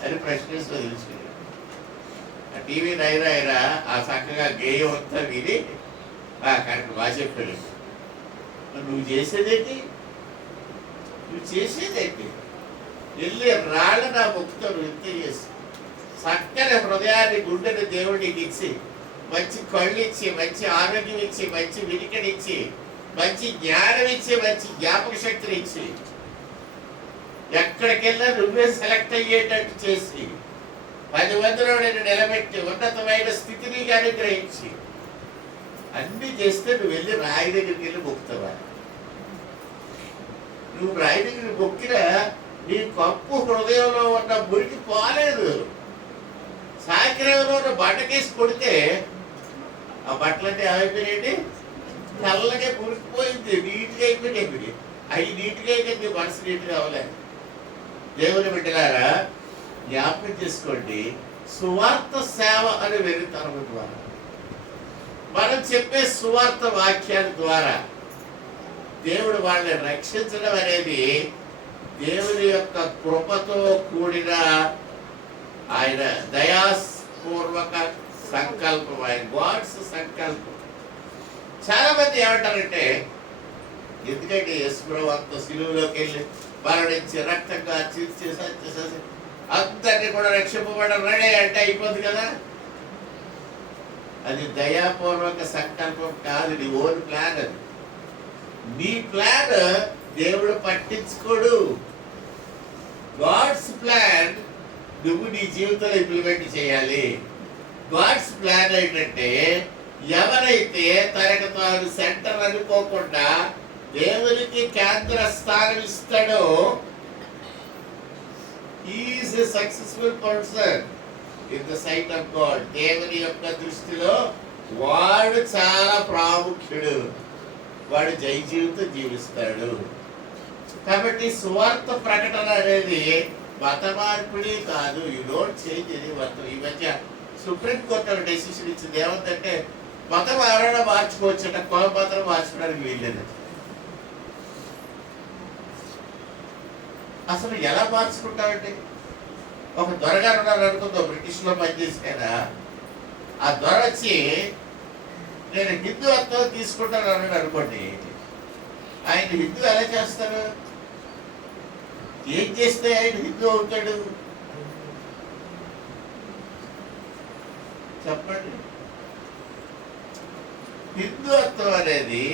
అని ప్రశ్నిస్తూ తెలుసుకున్నాడు. ఆ TV9 ఆయన ఆ చక్కగా గేయం అంతా విని కరెక్ట్ బాగా చెప్పాడు. నువ్వు చేసేదేంటి, నువ్వు చేసేదేంటి? వెళ్ళి రాళ్ళ నా ముక్కుతో నువ్వు ఇంత చేసి చక్కని హృదయాన్ని, గుండెని దేవుడికి ఇచ్చి, మంచి కళ్ళు ఇచ్చి, మంచి ఆరోగ్యం ఇచ్చి, మంచి వినికిడిచ్చి, మంచి జ్ఞానం ఇచ్చి, మంచి జ్ఞాపక శక్తిని ఇచ్చి, ఎక్కడికెళ్ళా నువ్వే సెలెక్ట్ అయ్యేటట్టు చేసి, 10 మందిలో నేను నిలబెట్టి ఉన్నతమైన స్థితిని అనుగ్రహించి అన్ని చేస్తే నువ్వు వెళ్ళి రాయి దగ్గరికి వెళ్ళి మొక్కుతావా? నువ్వు రాయి దగ్గర మొక్కినా నీ కప్పు హృదయంలో ఉన్న మురికి పోలేదు. సాకిరంలో ఉన్న బట్టకేసి కొడితే ఆ బట్టలన్నీ ఏమైపోయినాయండి? నల్లగా మురికిపోయింది, నీట్గా అయిపోయినాయి. అవి నీట్గా అయితే మీ మనసు నీట్గా అవ్వలేదు. దేవుని బిడ్డలారా జ్ఞాపకం చేసుకోండి, సువార్త సేవ అని వెలుగుతనం ద్వారా మనం చెప్పే సువార్త వాక్యాల ద్వారా దేవుడు వాళ్ళని రక్షించడం అనేది దేవుని యొక్క కృపతో కూడిన ఆయన దయాపూర్వక సంకల్పం, ఆయన గాడ్స్ సంకల్పం. చాలా మంది ఏమంటారంటే, ఎందుకంటే యేసుప్రభువు అంత సిలువలోకి వెళ్ళి మరణించి రక్తంగా చేసి అందరినీ కూడా రక్షింపబడడం రెడీ అంటే అయిపోద్ది కదా. అది దయాపూర్వక సంకల్పం కాదు, నీ ఓన్ ప్లాన్. అది నీ ప్లాన్ దేవుడు పట్టించుకోడు. గాడ్స్ ప్లాన్ నువ్వు నీ జీవితంలో ఇంప్లిమెంట్ చేయాలి. గాడ్స్ ప్లాన్ ఏంటంటే ఎవరైతే తనకు తాను సెంటర్ అనుకోకుండా దేవునికి కేంద్ర స్థానం ఇస్తాడో is a successful person in the sight of God. దేవుని యొక్క దృష్టిలో వాడు చాలా ప్రాముఖ్యుడు, వాడు జై జీవితం జీవిస్తాడు. కాబట్టి సువార్త ప్రకటన అనేది మత మార్పిడి కాదు. యూ డోంట్ చేంజ్ ఇది మతం. ఈ మధ్య సుప్రీంకోర్టు ఒక డెసిషన్ ఇచ్చింది. ఏమంటే మతం ఎవరైనా మార్చుకోవచ్చట, కుల మాత్రం మార్చుకోవడానికి వీల్లేదు. అసలు ఎలా మార్చుకుంటామండి? ఒక దొరగారు ఉన్నారు అనుకుందో, బ్రిటిష్లో పనిచేసి కదా, ఆ దొర వచ్చి నేను హిందూ అర్థం తీసుకుంటాను అన్నాడు అనుకోండి, ఆయన హిందూ ఎలా చేస్తారు? ఏం చేస్తే ఆయన హిందూ అవుతాడు చెప్పండి? హిందుత్వం అనేది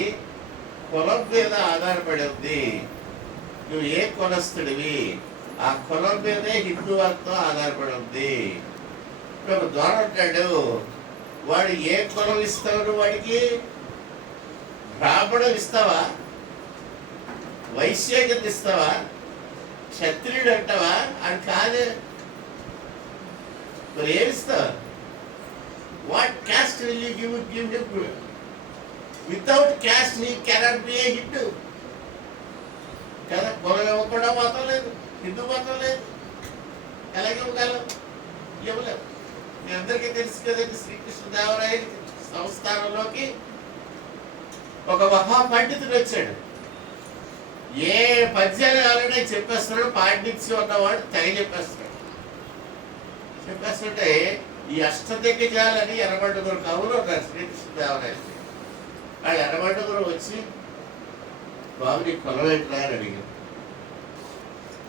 కులం మీద ఆధారపడి ఉంది. నువ్వు ఏ కులస్తుడివి, ఆ కులం మీదే హిందుత్వం ఆధారపడి ఉంది. ఇప్పుడు ఒక దొర ఉంటాడు, వాడు ఏ కులం ఇస్తావు? వాడికి బ్రాహ్మణం ఇస్తావా? వైశ్యగత ఇస్తావా? క్షత్రియుడు అంటావా? అది కాదు. మరి ఏమిస్తావు? What caste will you give him? Without caste he cannot be a Hindu కదా. కులం ఇవ్వకుండా మతం లేదు, హిందూ మతం లేదు, ఎలాగే ఇవ్వగలం? ఇవ్వలేము. మీ అందరికీ తెలుసు కదండి, శ్రీకృష్ణదేవరాయ సంస్థానంలోకి ఒక మహా పండితుడు వచ్చాడు. ఏ పద్యాలు కావాలంటే చెప్పేస్తున్నాడు. పాండిత్యం ఉన్నవాడు తెగ చెప్పేస్తున్నాడు. చెప్పేస్తుంటే ఈ అష్టదిగ్గజాలని ఎర్రబండుగురు కవులు ఉన్నారు శ్రీకృష్ణదేవరాయ. వాళ్ళు ఎర్రబండుగురు వచ్చి బాబు నీ కులం ఏంట్రా అని అడిగాడు.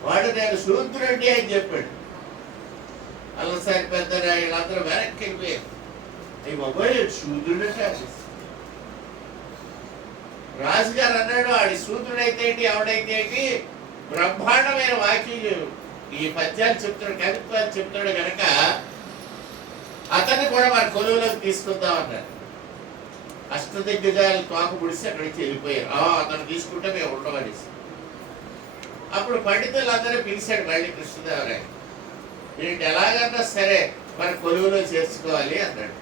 వాడు నేను శూద్రుడి అని చెప్పాడు. అల్లసారి పెద్ద వీళ్ళందరూ వెనక్కి వెళ్ళిపోయారు. ఈ మొబైల్ శూద్రుడే రాజుగారు అన్నాడు, ఆడి శూద్రుడైతే ఏంటి, ఎవడైతే ఏంటి, బ్రహ్మాండమైన వాక్యం ఈ పద్యాలు చెప్తాడు, కవిత్వాలు చెప్తాడు కనుక అతన్ని కూడా మన కొలువులోకి తీసుకుందాం అన్నాడు. అష్టదిగ్గజాలు తోక పుడిసి అక్కడికి వెళ్ళిపోయారు. అతను తీసుకుంటే మేము ఉండమనేసి అప్పుడు పండితులు అందరూ పిలిచాడు మళ్ళీ కృష్ణదేవరాయ. వీటి ఎలాగన్నా సరే మన కొలువులో చేర్చుకోవాలి అన్నాడు.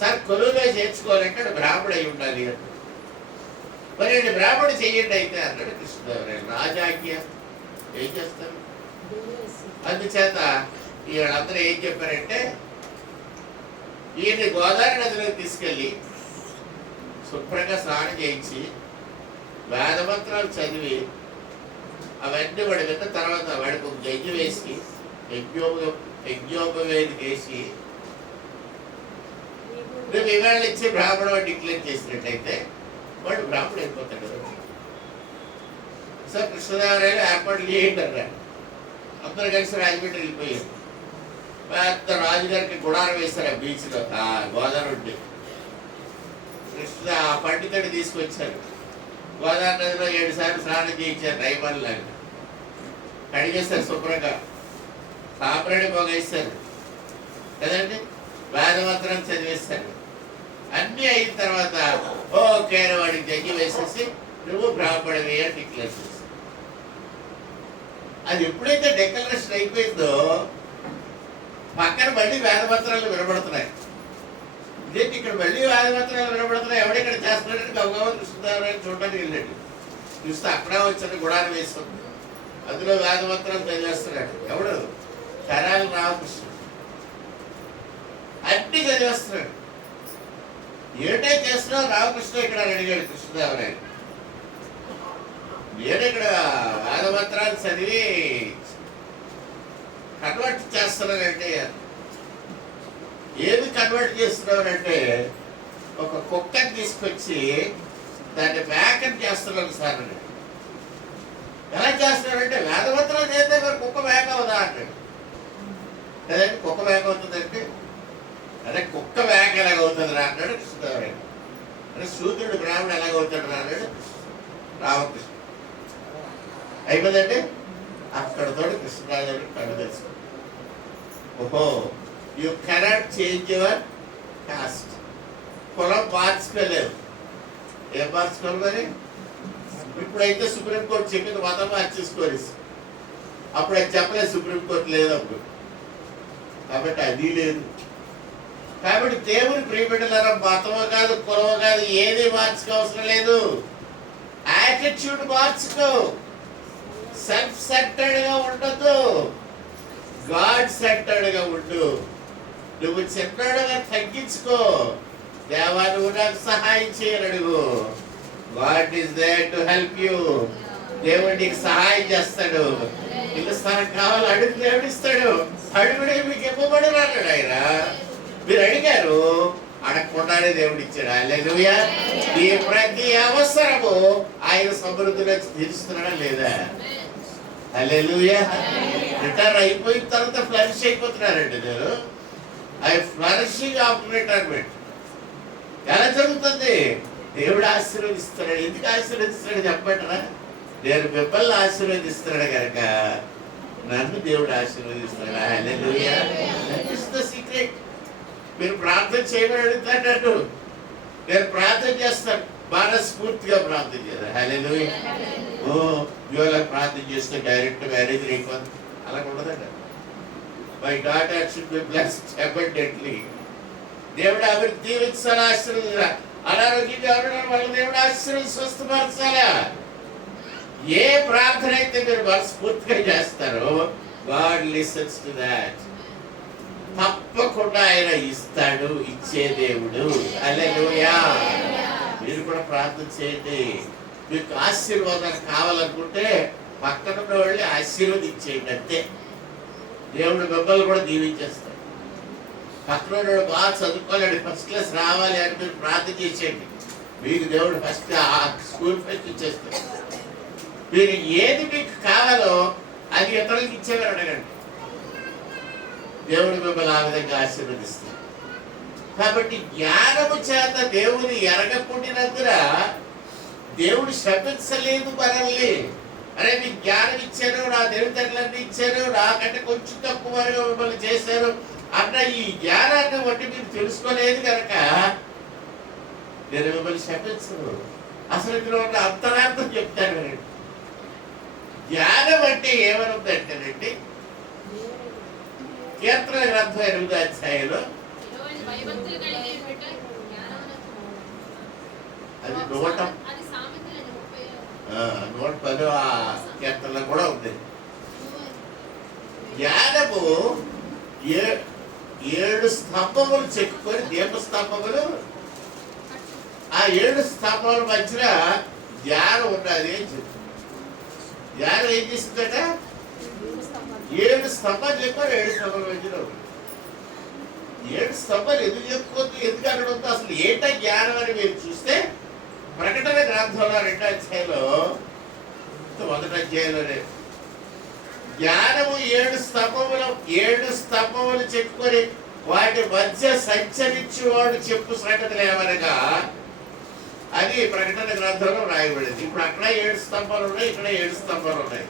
సార్ కొలువులో చేర్చుకోవాలంటే బ్రాహ్మడు అయి ఉండాలి అన్నాడు. మరి బ్రాహ్మణుడు చెయ్యండి అయితే అన్నాడు కృష్ణదేవరాయ. రాజాజ్ఞ ఏం చేస్తారు? అందుచేత వీళ్ళందరూ ఏం చెప్పారంటే ఈయన్ని గోదావరి నదిలోకి తీసుకెళ్ళి శుభ్రంగా స్నానం చేయించి వేదమంత్రాలు చదివి అవన్నీ వాడి విన్న తర్వాత వాడికి ఒక యజ్ఞం వేసి యజ్ఞోపవేదిక వేసి నువ్వు ఇవాళ ఇచ్చి బ్రాహ్మణుడు డిక్లేర్ చేసినట్టయితే వాడు బ్రాహ్మణుడు అయిపోతాడు. సార్ కృష్ణదేవరాయలు ఏర్పాట్లు చేయండి అన్నాడు. అందరూ కలిసి రాజమండ్రి వెళ్ళిపోయారు. పెద్ద రాజుగారికి గుడారం వేస్తారు ఆ బీచ్లో, గోదావరి ఉండి. కృష్ణ ఆ పండితుడి తీసుకొచ్చారు. గోదావరి నదిలో 7 సార్లు స్నానం చేయించారు. రైమల్లాగా కడిగేస్తారు శుభ్రంగా, సాంబ్రాణి పొగేస్తారు కదండి, వేదమంత్రం చదివేస్తారు. అన్నీ అయిన తర్వాత ఓకే వాడికి జగ్గి వేసేసి నువ్వు బ్రాహ్మణుడివి అని డిక్లేర్ చేస్తావు. అది ఎప్పుడైతే డిక్లరేషన్ అయిపోయిందో పక్కన మళ్ళీ వేదమంత్రాలు వినబడుతున్నాయి. ఇదేంటి ఇక్కడ మళ్ళీ వేదమంత్రాలు వినబడుతున్నాయి, ఎవడెక్కడ చేస్తున్నాడని గౌరవ కృష్ణదేవరాయలు చూడడానికి వెళ్ళాడు. చూస్తే అక్కడే వచ్చాడు, గుడారం వేస్తుంది, అందులో వేదమంత్రాలు చదివేస్తున్నాడు. ఎవడు? కరాలి రామకృష్ణ. అన్నీ చదివేస్తున్నాడు. ఏంటే చేస్తున్నావు రామకృష్ణ ఇక్కడ అని అడిగాడు కృష్ణదేవరాయలు. నేను ఇక్కడ వేదమంత్రాలు చదివి కన్వర్ట్ చేస్తున్నానంటే. ఏమి కన్వర్ట్ చేస్తున్నానంటే ఒక కుక్కని తీసుకొచ్చి దాన్ని మేకని చేస్తున్నాను సార్ అని. ఎలా చేస్తున్నాడంటే వేదమంత్రాలు చేస్తే మరి కుక్క మేక అవుదా అంటాడు. కదండి, కుక్క మేక అవుతుందంటే అదే కుక్క మేక ఎలాగవుతుంది రా అన్నాడు కృష్ణదేవరాయలు. అంటే శూద్రుడు బ్రాహ్మణుడు ఎలాగవుతాడు రా అన్నాడు రామకృష్ణ. అయిపోయిందండి. అక్కడతో కృష్ణరాజు కళ్ళు తెలుసు. ఓహో, you cannot change your cost. కులం మార్చుకోలేవు. ఏం మార్చుకోవాలి మరి? ఇప్పుడైతే సుప్రీంకోర్టు చెప్పింది మతం మార్చేసుకోవాలి. అప్పుడు అది చెప్పలేదు, సుప్రీంకోర్టు లేదు అప్పుడు. కాబట్టి అది లేదు. కాబట్టి దేవుని ప్రియబిడ్డలారా, మతమో కాదు, కులమో కాదు, ఏది మార్చుకోవసరం లేదు. యాటిట్యూడ్ మార్చుకో. సెల్ఫ్ సెంటర్డ్ గా ఉండదు, గాడ్ సెంటర్డ్ గా ఉండు. నువ్వు చిన్నడుగా తగ్గించుకో. దేవా, నువ్వు నాకు సహాయం చేయని అడుగు. God is there to help you. దేవుడు నీకు సహాయం చేస్తాడు. ఇల్లు స్థానం కావాలి, అడుగు, దేవుడు ఇస్తాడు. అడుగుడే మీకు ఇవ్వబడి అన్నాడు ఆయన. మీరు అడిగారు, అడగకుండానే దేవుడు ఇచ్చాడు. హల్లెలూయా. ఈ ప్రతి అవసరము ఆయన సమృద్ధిలో తీరుస్తున్నాడా లేదా? హల్లెలూయా. రిటైర్ అయిపోయిన తర్వాత ఫ్లరిష్ అయిపోతున్నారండి. నేను ఐ ఫ్లరిషింగ్ ఆఫ్టర్ రిటైర్మెంట్. ఎలా జరుగుతుంది? దేవుడు ఆశీర్వదిస్తున్నాడు. ఎందుకు ఆశీర్వదిస్తున్నాడు చెప్పంటారా? నేను మిమ్మల్ని ఆశీర్వదిస్తున్నాడు కనుక నన్ను దేవుడు ఆశీర్వదిస్తున్నాడు. Hallelujah. That is the secret. మీరు ప్రార్థన చేయమని అడుగుతాడు. నేను ప్రార్థన చేస్తాను, మనస్ఫూర్తిగా ప్రార్థన చేస్తాను. హల్లెలూయా. ఓ ఇవాళ ప్రార్థన చేస్తే డైరెక్ట్ మ్యారేజ్ అయిపోతుంది, అలా ఉండదండి. My daughter should be blessed abundantly. దేవుడు ఆవిడ దీవించాలి, ఆశీర్వదించాలి. అనారోగ్యంగా ఎవరైనా వాళ్ళ దేవుడు ఆశీర్వదించి స్వస్థపరచాలా? ఏ ప్రార్థన అయితే మీరు మనస్ఫూర్తిగా చేస్తారో గాడ్ లిసన్స్ టు దాట్. తప్పకుండా ఆయన ఇస్తాడు, ఇచ్చే దేవుడు. హల్లెలూయా. మీరు కూడా ప్రార్థన చేయండి. మీకు ఆశీర్వాదాలు కావాలనుకుంటే పక్కన ఉన్న వాళ్ళని ఆశీర్వదించేయండి అంతే. దేవుడు మిమ్మల్ని కూడా దీవించేస్తాడు. పక్కన ఉన్నవాడు బాగా చదువుకోలేడు, ఫస్ట్ క్లాస్ రావాలి అని మీరు ప్రార్థన చేసేయండి. మీకు దేవుడు ఫస్ట్ స్కూల్ ఫస్ట్ ఇచ్చేస్తాడు. మీరు ఏది మీకు కావాలో అది ఇతరులకు ఇచ్చేవారు అడగండి. దేవుడు మిమ్మల్ని ఆ విధంగా ఆశీర్వదిస్తాడు. కాబట్టి జ్ఞానము చేత దేవుని ఎరగకుండినందున దేవుడు శపించలేదు మనల్ని. అరే మీకు జ్ఞానం ఇచ్చారు, నా తెలివితేటలన్నీ ఇచ్చారు, నాకంటే కొంచెం తక్కువ మిమ్మల్ని చేశారు అన్న ఈ జ్ఞానాన్ని బట్టి మీరు తెలుసుకోలేదు కనుక నేను మిమ్మల్ని శపించను. అసలు ఇందులో ఉన్న అంతరార్థం చెప్తాను. జ్ఞానం అంటే ఏమనుందంటేనండి, కీర్తన గ్రంథం 8వ అధ్యాయంలో అది 110వ కీర్తనలో కూడా ఉంది. జ్ఞానము 7 స్తంభములు చెక్కుకొని, దీప స్తంభములు, ఆ 7 స్తంభముల మధ్యన జ్ఞానం ఉన్నది అని చెప్పి. జ్ఞానం ఏం చేసిందట? 7 స్తంభాలు చెప్పుకొని 7 స్తంభాల మధ్యలో 7 స్తంభాలు ఎందుకు చెప్పుకోవద్దు, ఎందుకు అనడంతో అసలు ఏంటో జ్ఞానం అని మీరు చూస్తే ప్రకటన గ్రంథంలో 2వ అధ్యాయంలో 1వ అధ్యాయంలోనే జ్ఞానము 7 స్తంభములు చెప్పుకొని వాటి మధ్య సంచరించేవాడు చెప్పు సంగతులు ఏమనగా అది ప్రకటన గ్రంథంలో రాయబడింది. ఇప్పుడు అక్కడ 7 స్తంభాలు ఉన్నాయి, ఇక్కడ 7 స్తంభాలు ఉన్నాయి.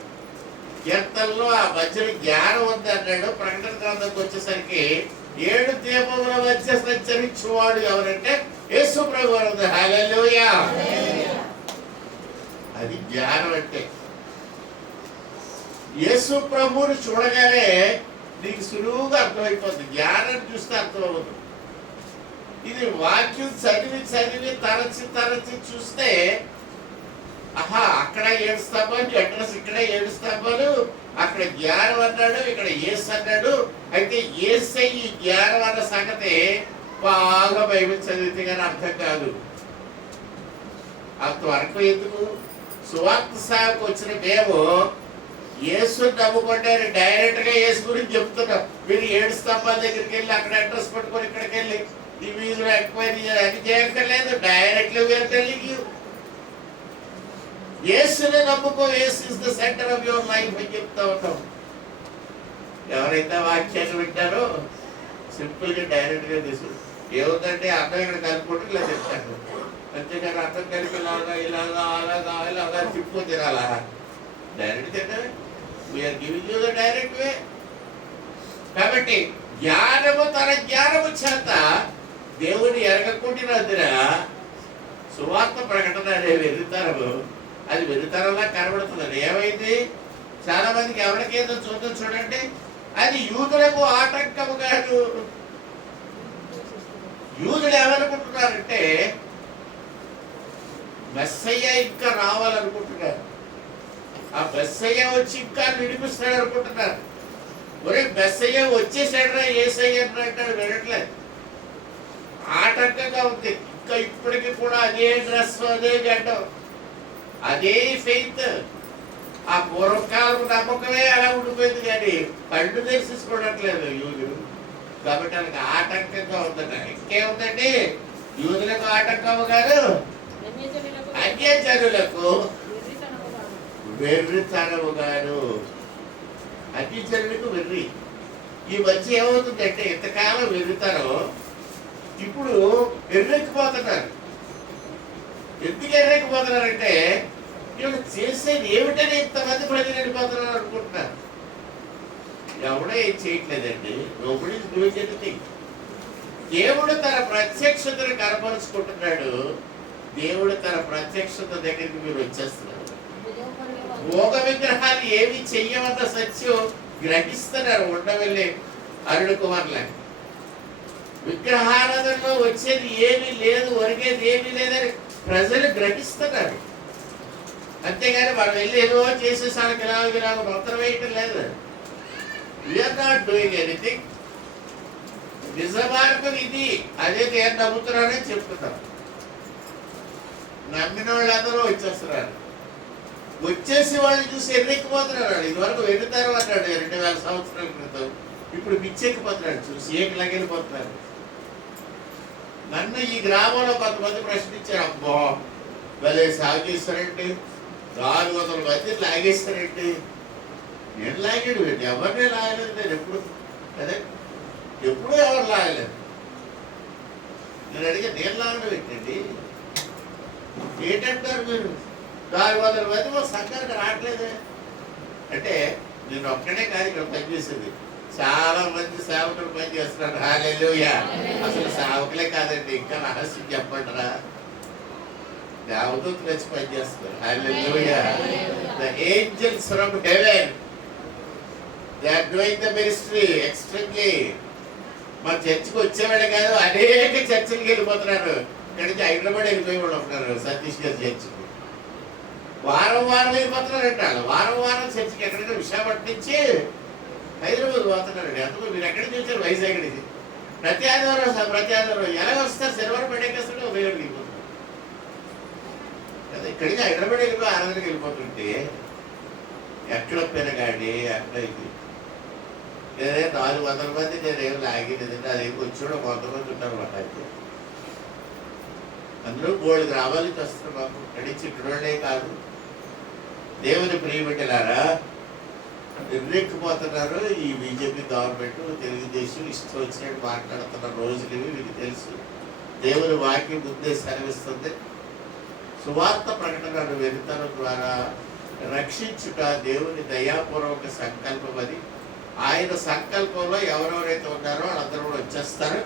కీర్తనలో ఆ మధ్యలో జ్ఞానం ఉంది అన్నాడు. ప్రకటన గ్రంథంకి వచ్చేసరికి 7 దీపముల మధ్య సంచరించేవాడు ఎవరంటే యేసు ప్రభువు ఉంది. హల్లెలూయా. అది జ్ఞానం అంటే. యేసు ప్రభువుని చూడగానే నీకు సులువుగా అర్థమైపోతుంది. జ్ఞానం చూస్తే అర్థమవుతుంది. ఇది వాక్యం చదివి తరచి చూస్తే ఆహా, అక్కడ 7 స్తంభాలు, అడ్రస్ ఇక్కడ 7 స్తంభాలు, అక్కడ జ్ఞానం అన్నాడు, ఇక్కడ యేసు అన్నాడు. అయితే యేసే ఈ జ్ఞానం అన్న సంగతి బాగా బైబిల్ చదివితే కానీ అర్థం కాదు. అంతవరకు ఎందుకు? సువార్త సేవకు వచ్చిన మేము యేసు నమ్ముకుంటే డైరెక్ట్ గా యేసు గురించి చెప్తున్నాం. మీరు 7 స్తంభాల దగ్గరికి వెళ్ళి అక్కడ అడ్రస్ పట్టుకొని ఇక్కడికి వెళ్ళి ఈ వీధిలో ఎంక్వైరీ అది చేయక్కర్లేదు. డైరెక్ట్లీ వీఆర్ టెల్లింగ్ యూ, యేసుని నమ్ముకో, Yesu is the centre of your life అని చెప్తా ఉంటాం. ఎవరైతే వాక్యాన్ని వింటారో సింపుల్ గా డైరెక్ట్ గా తీసుకు ఏముందంటే అర్థం ఇక్కడ కలుపుకుంటే ఇలా చెప్తాను. అంతేకాని అర్థం కలిపి ఇలాగా అలాగా తిప్పుకొని తినాలా? డైరెక్ట్ తింటావే. We are giving you the direct way. కాబట్టి జ్ఞానము తన జ్ఞానము చేత దేవుని ఎరగకుండినందున సువార్త ప్రకటన అనే వెర్రితరము, అది వెర్రితరంలా కనబడుతుంది. ఏమైంది? చాలా మందికి ఎవరికేదో చూద్దాం చూడండి, అది యూదులకు ఆటంకము కాదు. యూదులు ఏమనుకుంటున్నారంటే మెస్సయ్య ఇంకా రావాలనుకుంటున్నారు. ఆ మెస్సయ్య వచ్చి ఇంకా విడిపిస్తాడు అనుకుంటున్నారు. ఒరే మెస్సయ్య వచ్చేసాడరా ఏసయ్య అంటాడు, వినట్లేదు. ఆటంకంగా ఉంది. ఇంకా ఇప్పటికీ కూడా అదే డ్రెస్, అదే గడ్డం, అదే ఫెయిత్. ఆ పూర్వకాలం నమ్మకమే అలా ఉండిపోయింది, కానీ కళ్ళు తెరిచేసుకోవట్లేదు యూదులు. కాబట్టి వాళ్ళకి ఆటంకంగా ఉందట. ఇంకేముందండి? యూదులకు ఆటంకము కాదు, అన్యజనులకు వెర్రితనము కాదు. అన్యజనులకు వెర్రి. ఈ మధ్య ఏమవుతుందంటే ఇంతకాలం వెర్రితనం, ఇప్పుడు ఎర్రెక్కిపోతున్నారు. ఎందుకు ఎర్రెక్కిపోతున్నారంటే వీళ్ళు చేసేది ఏమిటని ఇంతమంది ప్రజలు వెళ్ళిపోతున్నారు అనుకుంటున్నారు. ఎవడో ఏం చేయట్లేదండి. Nobody is doing anything. దేవుడు తన ప్రత్యక్షతను కనపరుచుకుంటున్నాడు. దేవుడు తన ప్రత్యక్షత దగ్గరికి మీరు వచ్చేస్తున్నారు. భోగ విగ్రహాలు ఏమి చెయ్యవన్న సత్యం గ్రహిస్తున్నారు. ఉండవెళ్ళి అరుణ కుమార్లే విగ్రహారాధనలో వచ్చేది ఏమీ లేదు, ఒరిగేది ఏమీ లేదని ప్రజలు గ్రహిస్తున్నారు. అంతేగాని మనం వెళ్ళి ఏదో చేసేసాను గిరాగ మొత్తం వేయటం లేదు. We are not doing anything. నిజ మార్గం ఇది. అదే నేను నమ్ముతున్నానని చెప్తున్నాం. నమ్మిన వాళ్ళందరూ వచ్చేస్తున్నారు. వచ్చేసి వాళ్ళు చూసి ఎర్రెక్కిపోతున్నారు. ఇదివరకు వెళ్తారు అన్నాడు 2000 సంవత్సరాల క్రితం. ఇప్పుడు పిచ్చెక్కిపోతున్నాడు చూసి, ఏకలగిలిపోతున్నారు. నన్ను ఈ గ్రామంలో కొంతమంది ప్రశ్నించారు, అబ్బో భలే సాగు చేస్తారంటే 400 మంది లాగేస్తారంటే. నేను లాగాడు ఏంటి? ఎవరినే లాగలేదు. నేను ఎప్పుడు అదే ఎప్పుడూ ఎవరు లాగలేదు. నేను అడిగా నేను లాగడం ఏంటండి? ఏంటంటారు మీరు? 400 మంది మా సంఘానికి రావట్లేదే అంటే నేను ఒక్కడే కాదు ఇక్కడ పనిచేసేది. చాలా మంది సేవకులు పనిచేస్తున్నారు. హల్లెలూయా. అసలు సేవకులే కాదండి, ఇంకా రహస్యం చెప్పంటారా, దేవదూతలు వచ్చి పనిచేస్తున్నారు. Hallelujah. The angels from heaven, they are doing the ministry extremely. మా చర్చికి వచ్చేవాడే కాదు, అనేక చర్చలకు వెళ్ళిపోతున్నారు. ఇక్కడి నుంచి హైదరాబాద్ వెళ్ళిపోయి వాళ్ళు ఉంటున్నారు. సతీష్ గారి చర్చికి వారం వారం వెళ్ళిపోతున్నారంట. వారం వారం చర్చికి ఎక్కడైనా విశాఖపట్నం నుంచి హైదరాబాద్ పోతున్నారండి. అందుకు మీరు ఎక్కడి నుంచి వచ్చారు? వైజాగ్ నుంచి. ప్రతి ఆదివారం ఎలా వస్తారు? శనివారం పడేకేస్తాడు, ఉదయం వెళ్ళిపోతున్నారు కదా. ఇక్కడికి హైదరాబాద్ వెళ్ళిపోయి ఆరాధనకి వెళ్ళిపోతుంటే ఎక్కడ పెరగాడి అక్కడ ఇది. నేనే 400 మంది నేనేం లాగినదండి. అదేం వచ్చాడో కొంతమంది ఉంటారు మాట. అయితే అందులో 3 గ్రామాల నుంచి వస్తున్నారు. మాకు ఇక్కడి చిట్టుడే కాదు. దేవుని ప్రియబిడ్డలారా, ఎర్రెక్కిపోతున్నారు. ఈ బీజేపీ గవర్నమెంట్, తెలుగుదేశం ఇష్టం వచ్చినట్టు మాట్లాడుతున్న రోజులు ఇవి మీకు తెలుసు. దేవుని వాక్యం ముందే సెలవిస్తుంది. సువార్త ప్రకటనను వెళ్తారం ద్వారా రక్షించుట దేవుని దయాపూర్వక సంకల్పం. అది ఆయన సంకల్పంలో ఎవరెవరైతే ఉన్నారో వాళ్ళందరూ కూడా వచ్చేస్తారు.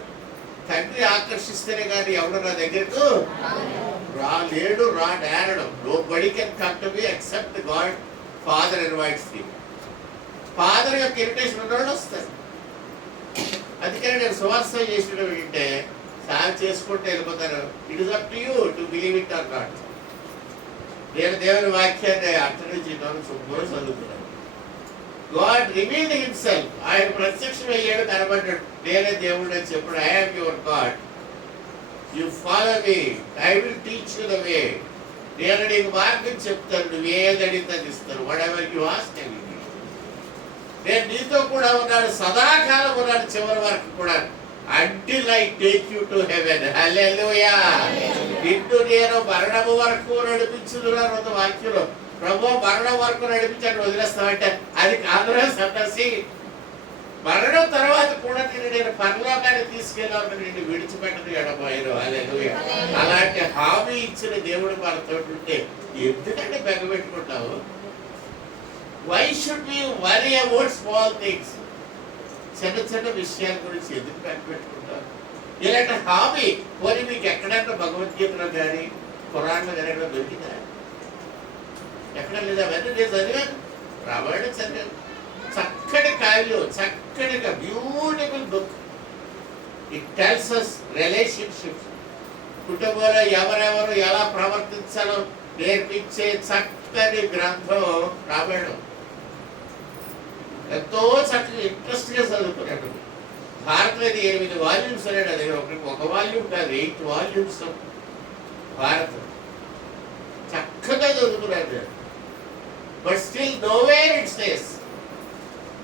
తండ్రి ఆకర్షిస్తేనే కానీ ఎవరు నా దగ్గరకు రాలేడు, రానేరడం. Nobody can come to me except God father invites him. Father యొక్క ఇన్విటేషన్ ఉన్నవాళ్ళు వస్తారు. అందుకని నేను సువార్త చేసిన వింటే సార్ చేసుకుంటే వెళ్ళిపోతారు. It is up to you to believe it or not. నేను దేవుని వాక్యాన్ని అర్థం చేయడం శుభ్రం చదువుతున్నాను. God revealed himself. ఆయన ప్రత్యక్షమయ్యాడు, కనబడ్డాడు. నేనే దేవుడు అని చెప్పాడు. I am your God, you follow me, I will teach you the way. నేను నీకు మార్గం చెప్తాను, నువ్వు ఏది అడిగితే అది ఇస్తాను. What ever you ask I will give. నేను నీతో కూడా ఉన్నాడు, సదాకాలం ఉన్నాడు, చివరి వరకు కూడా. until I take you to heaven. హల్లెలూయా. నిన్ను నేను మరణము వరకు నడిపించుదున్నాను వాక్యంలో. ప్రభు మరణం వరకు నడిపించాను వదిలేస్తామంటే అది కాదురా సన్నసి. మరణం తర్వాత కూడా నేను పరలోకాన్ని తీసుకెళ్ళాలని నిన్ను విడిచిపెట్టదు ఎడబోయాను. హల్లెలూయా. అలాంటి హామీ ఇచ్చిన దేవుడు మనతో ఉంటే ఎందుకంటే బెగబెట్టుకుంటావు? Why should we worry about small things? చిన్న చిన్న విషయాల గురించి ఎందుకు పెట్టుకుంటారు? ఇలాంటి హాబీ పోనీ మీకు ఎక్కడైనా భగవద్గీతలో కానీ ఖురాన్లో కానీ ఎక్కడ దొరికిందా? ఎక్కడ లేదా? అవన్నీ నేను చదివాను, రామాయణం చదివాను. చక్కటి కావ్యం, చక్కటిగా beautiful book. It tells us relationships. కుటుంబంలో ఎవరెవరు ఎలా ప్రవర్తించాలో నేర్పించే చక్కని గ్రంథం రామాయణం. ఎంతో చక్కగా ఇంట్రెస్ట్గా చదువుకున్నాడు. భారత్ 8 వాల్యూమ్స్ అన్నాడు. అది ఒక వాల్యూమ్ కాదు, 8 వాల్యూమ్స్ భారత్. చక్కగా చదువుకున్నాడు. But still nowhere it says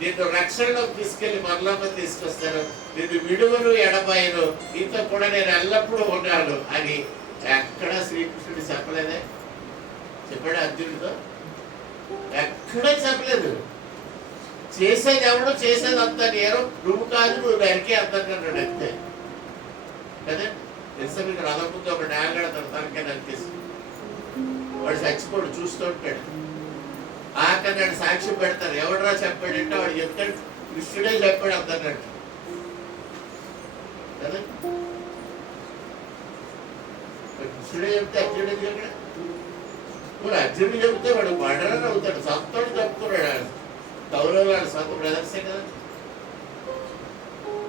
నిన్ను రక్షణలోకి తీసుకెళ్లి మనలోకి తీసుకొస్తాను, నిన్ను విడువను ఎడబాయను, నీతో కూడా నేను ఎల్లప్పుడూ ఉన్నాను అని ఎక్కడా శ్రీకృష్ణుడు చెప్పలేదే? చెప్పాడు అర్జునుడితో? ఎక్కడా చెప్పలేదు. చేసేది ఎవడు, చేసేది అంతా నేను, నువ్వు కాదు, నువ్వు నరికే అంతన్నాడు అంతే కదా. తెలుసా మీకు? రథం ముందు ఒక డాగడ తనకే నరికేసి వాడు చచ్చిపోడు, చూస్తూ ఉంటాడు. ఆకన్నాడు సాక్ష్యం పెడతారు. ఎవడరా చెప్పాడంటే వాడు చెప్తాడు, కృష్ణుడే చెప్పాడు అంతన్నట్టు కదా. కృష్ణుడే చెప్తే అర్జునుడే చెప్పాడు. మరి అర్జునుడు చెప్తే వాడు మర్డరర్ అవుతాడు, సొంతోడు చెప్పుకున్నాడు. కౌరవులు సొంత బ్రదర్సే కదా.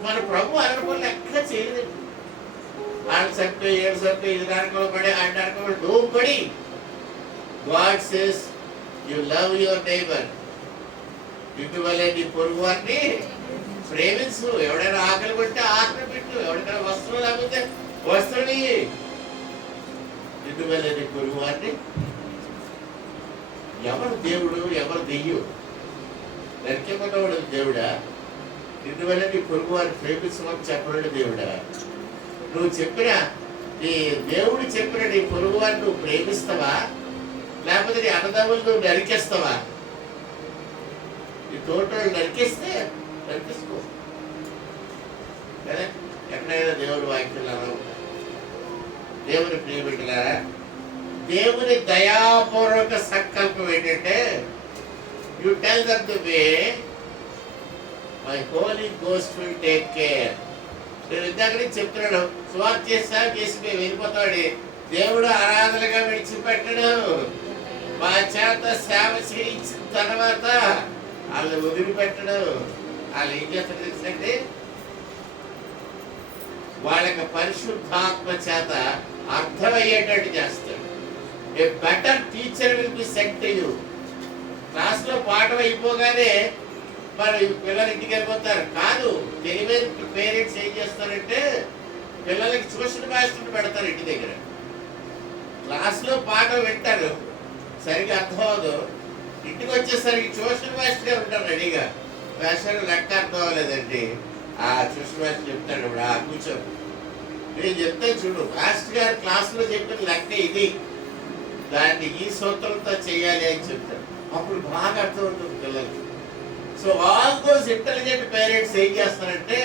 మన ప్రభు అనుకోవాలి ఎక్కడ చేయలేదు. వాళ్ళు చంపే, ఏడు చంపే, ఇది నరకంలో పడి, ఆయన నరకంలో డోమ్ పడి. God says you love your neighbour. ఇంటి వల్లే నీ పొరుగు వారిని ప్రేమించు. ఎవడైనా ఆకలి కొట్టే ఆకలి పెట్టు, ఎవరికైనా వస్త్రం లేకపోతే వస్త్రం ఇంటి వల్లే నీ పొరుగు వారిని. ఎవరు దేవుడు, ఎవరు దెయ్యం? నరికేమన్నవాడు దేవుడా? ఇంటి వల్ల నీ పొరుగు వారిని ప్రేమించమని చెప్పలేడు దేవుడా? నువ్వు చెప్పిన నీ దేవుడు చెప్పిన నీ పొరుగు వారిని నువ్వు ప్రేమిస్తావా, లేకపోతే నీ అన్నదమ్ములు నువ్వు నరికేస్తావా? నీ తోటలు నరికేస్తే నరికేసుకో కదా. ఎక్కడైనా దేవుడు వాక్యాలు అలా ఉంటాయి. దేవుని ప్రియబిడ్డలారా, దేవుని దయాపూర్వక సంకల్పం ఏంటంటే, you tell them the way, my Holi ghost will take care. నేను ఇందాక నుంచి చెప్తున్నాడు, సువార్త చేసి మేము వెళ్ళిపోతాడు. దేవుడు ఆరాధనగా విడిచిపెట్టడు. మా చేత సేవ చేయించిన తర్వాత వాళ్ళు వదిలిపెట్టడు. వాళ్ళు ఏం చేస్తారు తెలుసండి? వాళ్ళకి పరిశుద్ధాత్మ చేత అర్థమయ్యేటట్టు చేస్తాడు. ఏ better teacher will be sent to you. క్లాస్లో పాఠం అయిపోగానే మరి పిల్లలు ఇంటికి వెళ్ళిపోతారు కాదు. తెలివైన పేరెంట్స్ ఏం చేస్తారంటే పిల్లలకి ట్యూషన్ మాస్టర్ని పెడతారు ఇంటి దగ్గర. క్లాస్లో పాఠం వింటారు, సరిగ్గా అర్థం అవ్వదు. ఇంటికి వచ్చేసరికి ట్యూషన్ మాస్టర్ గారు ఉంటారు రెడీగా. మాస్టర్ లెక్క అర్థం అవ్వలేదండి, ఆ ట్యూషన్ మాస్టర్ చెప్తాడు, కూర్చో నేను చెప్తే చూడు, మాస్టర్ గారు క్లాస్లో చెప్పిన లెక్క ఇది, దాన్ని ఈ సూత్రంతో చేయాలి అని చెప్తాడు. అప్పుడు బాగా అర్థమవుతుంది పిల్లలకి. So all those intelligent parents ఏం చేస్తారంటే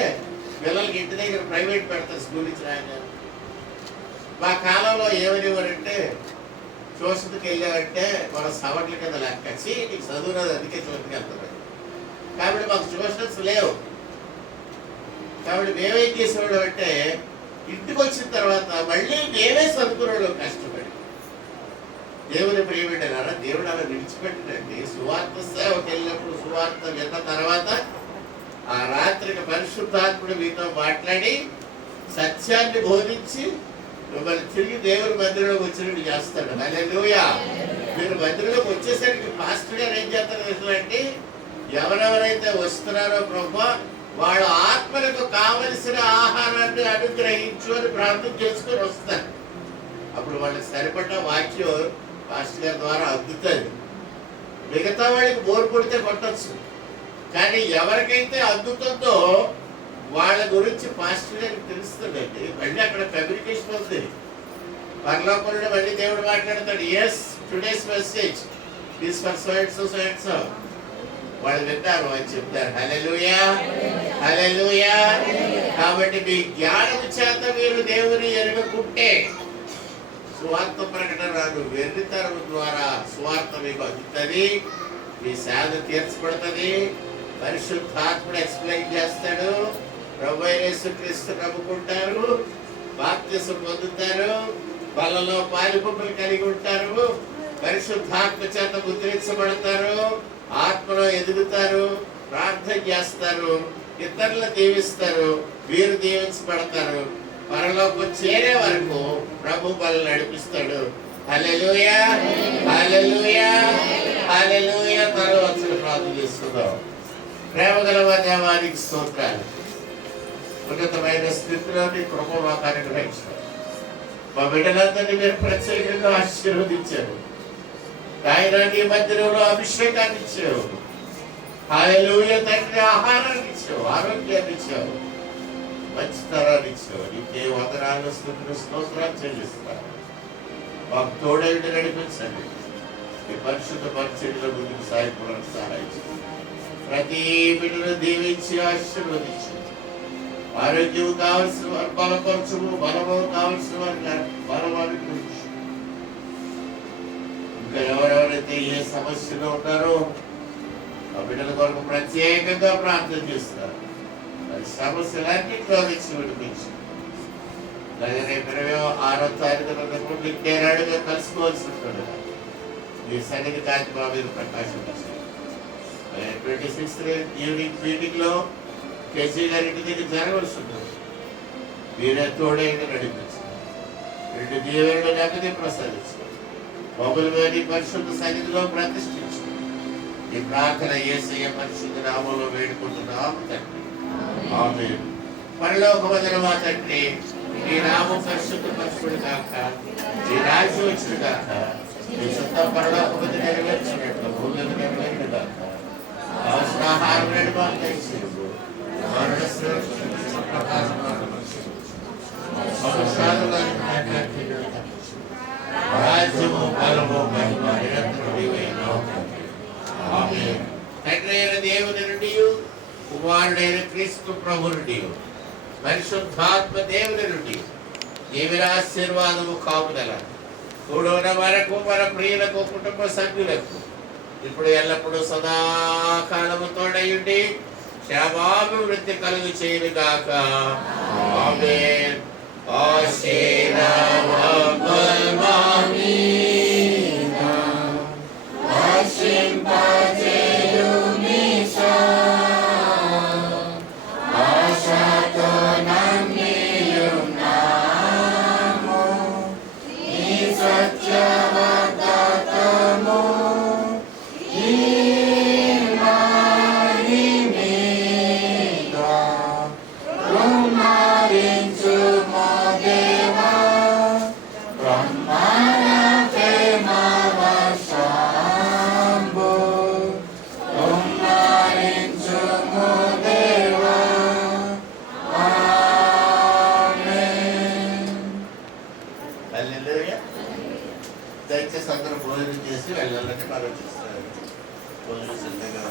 పిల్లలకి ఇంటి దగ్గర ప్రైవేట్ పెడతారు స్కూల్ నుంచి రాగానే. మా కాలంలో ఏమనేవారంటే ట్యూషన్కి వెళ్ళామంటే మన సవట్ల కింద లెక్కచ్చి నీకు చదువురాదు అందుకే ట్యూషన్కి వెళ్తారు. కాబట్టి మాకు ట్యూషన్స్ లేవు. కాబట్టి మేమేం చేసేవాడు అంటే ఇంటికి వచ్చిన తర్వాత మళ్ళీ మేమే చదువుకునేవాడు కష్టపడి. దేవుని ప్రియబిడ్డలారా, దేవుడు అలా విడిచిపెట్టినండి. సువార్త సేవకి వెళ్ళినప్పుడు సువార్త విన్న తర్వాత ఆ రాత్రికి పరిశుద్ధాత్ముడు మీతో మాట్లాడి సత్యాన్ని బోధించి మిమ్మల్ని తిరిగి దేవుని మందిరంలోకి వచ్చినట్టు చేస్తాడు. హల్లెలూయా. మీరు మందిరంలోకి వచ్చేసరికి పాస్టర్ గారు ఏం చేస్తారు అంటే, ఎవరెవరైతే వస్తున్నారో ప్రభువా వాళ్ళ ఆత్మలకు కావలసిన ఆహారాన్ని అనుగ్రహించు అని ప్రార్థన చేసుకొని వస్తారు. అప్పుడు వాళ్ళకి సరిపడ్డ వాక్యం పాస్టర్ గారి ద్వారా అద్దుతుంది. మిగతా వాళ్ళకి బోర్ కొడితే కొట్టచ్చు, కానీ ఎవరికైతే అద్దుతుందో వాళ్ళ గురించి పాస్టర్ గారికి తెలుస్తుందండి. మళ్ళీ అక్కడ కమ్యూనికేషన్ ఉంది. పరలోకంలో మళ్ళీ దేవుడు మాట్లాడతాడు, yes today's message this for so and so so and so. వాళ్ళు విన్నారు అని చెప్తారు. హల్లెలూయా, హల్లెలూయా. కాబట్టి మీ జ్ఞానం చేత మీరు దేవుని ఎరుగకుంటే సువార్త ప్రకటన రాదు. వెర్రితరం ద్వారా సువార్త మీకు అందుతుంది. మీ సేద తీర్చబడుతుంది. పరిశుద్ధాత్ముడు ఎక్స్ప్లెయిన్ చేస్తాడు. ప్రభువైన యేసుక్రీస్తు నమ్ముకుంటారు, బాప్తిసం పొందుతారు, బలలో పాలుపంపులు కలిగి ఉంటారు, పరిశుద్ధాత్మ చేత ముద్రించబడతారు, ఆత్మలో ఎదుగుతారు, ప్రార్థన చేస్తారు, ఇతరులు దీవిస్తారు, వీరు దీవించబడతారు. పరలోకం చేరే వరకు ప్రభు బలను నడిపిస్తాడు. హల్లెలూయా, హల్లెలూయా, హల్లెలూయా. తర్వాత ప్రార్థన చేసుకుందాం. ప్రేమగల దేవానికి స్తోత్రాలు. ఉన్నతమైన స్థితిలోని కృప మాకు అనుగ్రహించారు. మా బిడ్డలందరినీ మీరు ప్రత్యేకంగా ఆశీర్వదించారు. ఆయన నీ మందిరంలో అభిషేకాన్ని ఇచ్చావు. హల్లెలూయా తండ్రి, ఆహారాన్ని ఇచ్చావు, ఆరోగ్యాన్ని ఇచ్చావు, మంచి తరాన్ని ఇచ్చావు. నీకే వందనాలు, స్తుతులు, స్తోత్రాలు చెల్లిస్తాను. మాకు తోడైండి, నడిపించండి. మీ పరిశుద్ధ పరిచర్యలో ముందుకు సాయపడానికి సహాయం చేయండి. ప్రతి బిడ్డను దీవించి ఆశీర్వదించి, ఆరోగ్యం కావలసిన వారు బలపరచము, బలము కావలసిన వారికి బలవాన్ని గురించి. ఇంకా ఎవరెవరైతే ఏ సమస్యలో ఉన్నారో ఆ బిడ్డల కొరకు ప్రత్యేకంగా ప్రార్థన చేస్తారు. మరి సమస్యలన్నింటిలో నుంచి విడిపించి, అలాగే రేపు 26వ తారీఖు నిత్యరాడుగా కలుసుకోవాల్సి ఉంటుంది. ఈ సన్నిధి కాంతి మా మీద ప్రకాశించారు. 26th ఈవినింగ్ మీటింగ్ లో కేసీ గారి ఇంటి దగ్గర జరగవలసి ఉంటుంది. మీరే తోడైనా నడిపించారు. 2 దీవెనలు నగది ప్రసాదించారు. బొమ్మల మీద పరిశుద్ధ సన్నిధిలో ప్రతిష్ఠించారు. ఈ ప్రార్థన యేసయ్య పరిశుద్ధ నామంలో వేడుకుంటున్నాము తండ్రి, ఆమేన్. పరలోకమందున మా తండ్రి, నీ నామం పరిశుద్ధ పరచుడు కాక, నీ రాజ్యం వచ్చును కాక, నీ చిత్తం పరలోకమందు నెరవేర్చినట్లు భూమి మీద నెరవేరును కాక. కావలసిన ఆహారం నేడు మాకు దయచేయము. రాజ్యము, బలము, మహిమ నిరంతరము నీవేను. ఆమేన్. తండ్రి అయిన దేవుని నుండి, కుమారుడైన క్రీస్తు ప్రభు నుండి, పరిశుద్ధాత్మ దేవుని నుండి దేవుని ఆశీర్వాదము కాపుదల కూడున మనకు, మన ప్రియులకు, కుటుంబ సభ్యులకు ఇప్పుడు ఎల్లప్పుడూ సదాకాలము తోడయుండి క్షేమాభివృద్ధి కలుగు చేయను గాక. ఆమేన్. దయచేసి అందరూ భోజనం చేసి వెళ్ళాలని మనం చూస్తారు. భోజనం సిద్ధంగా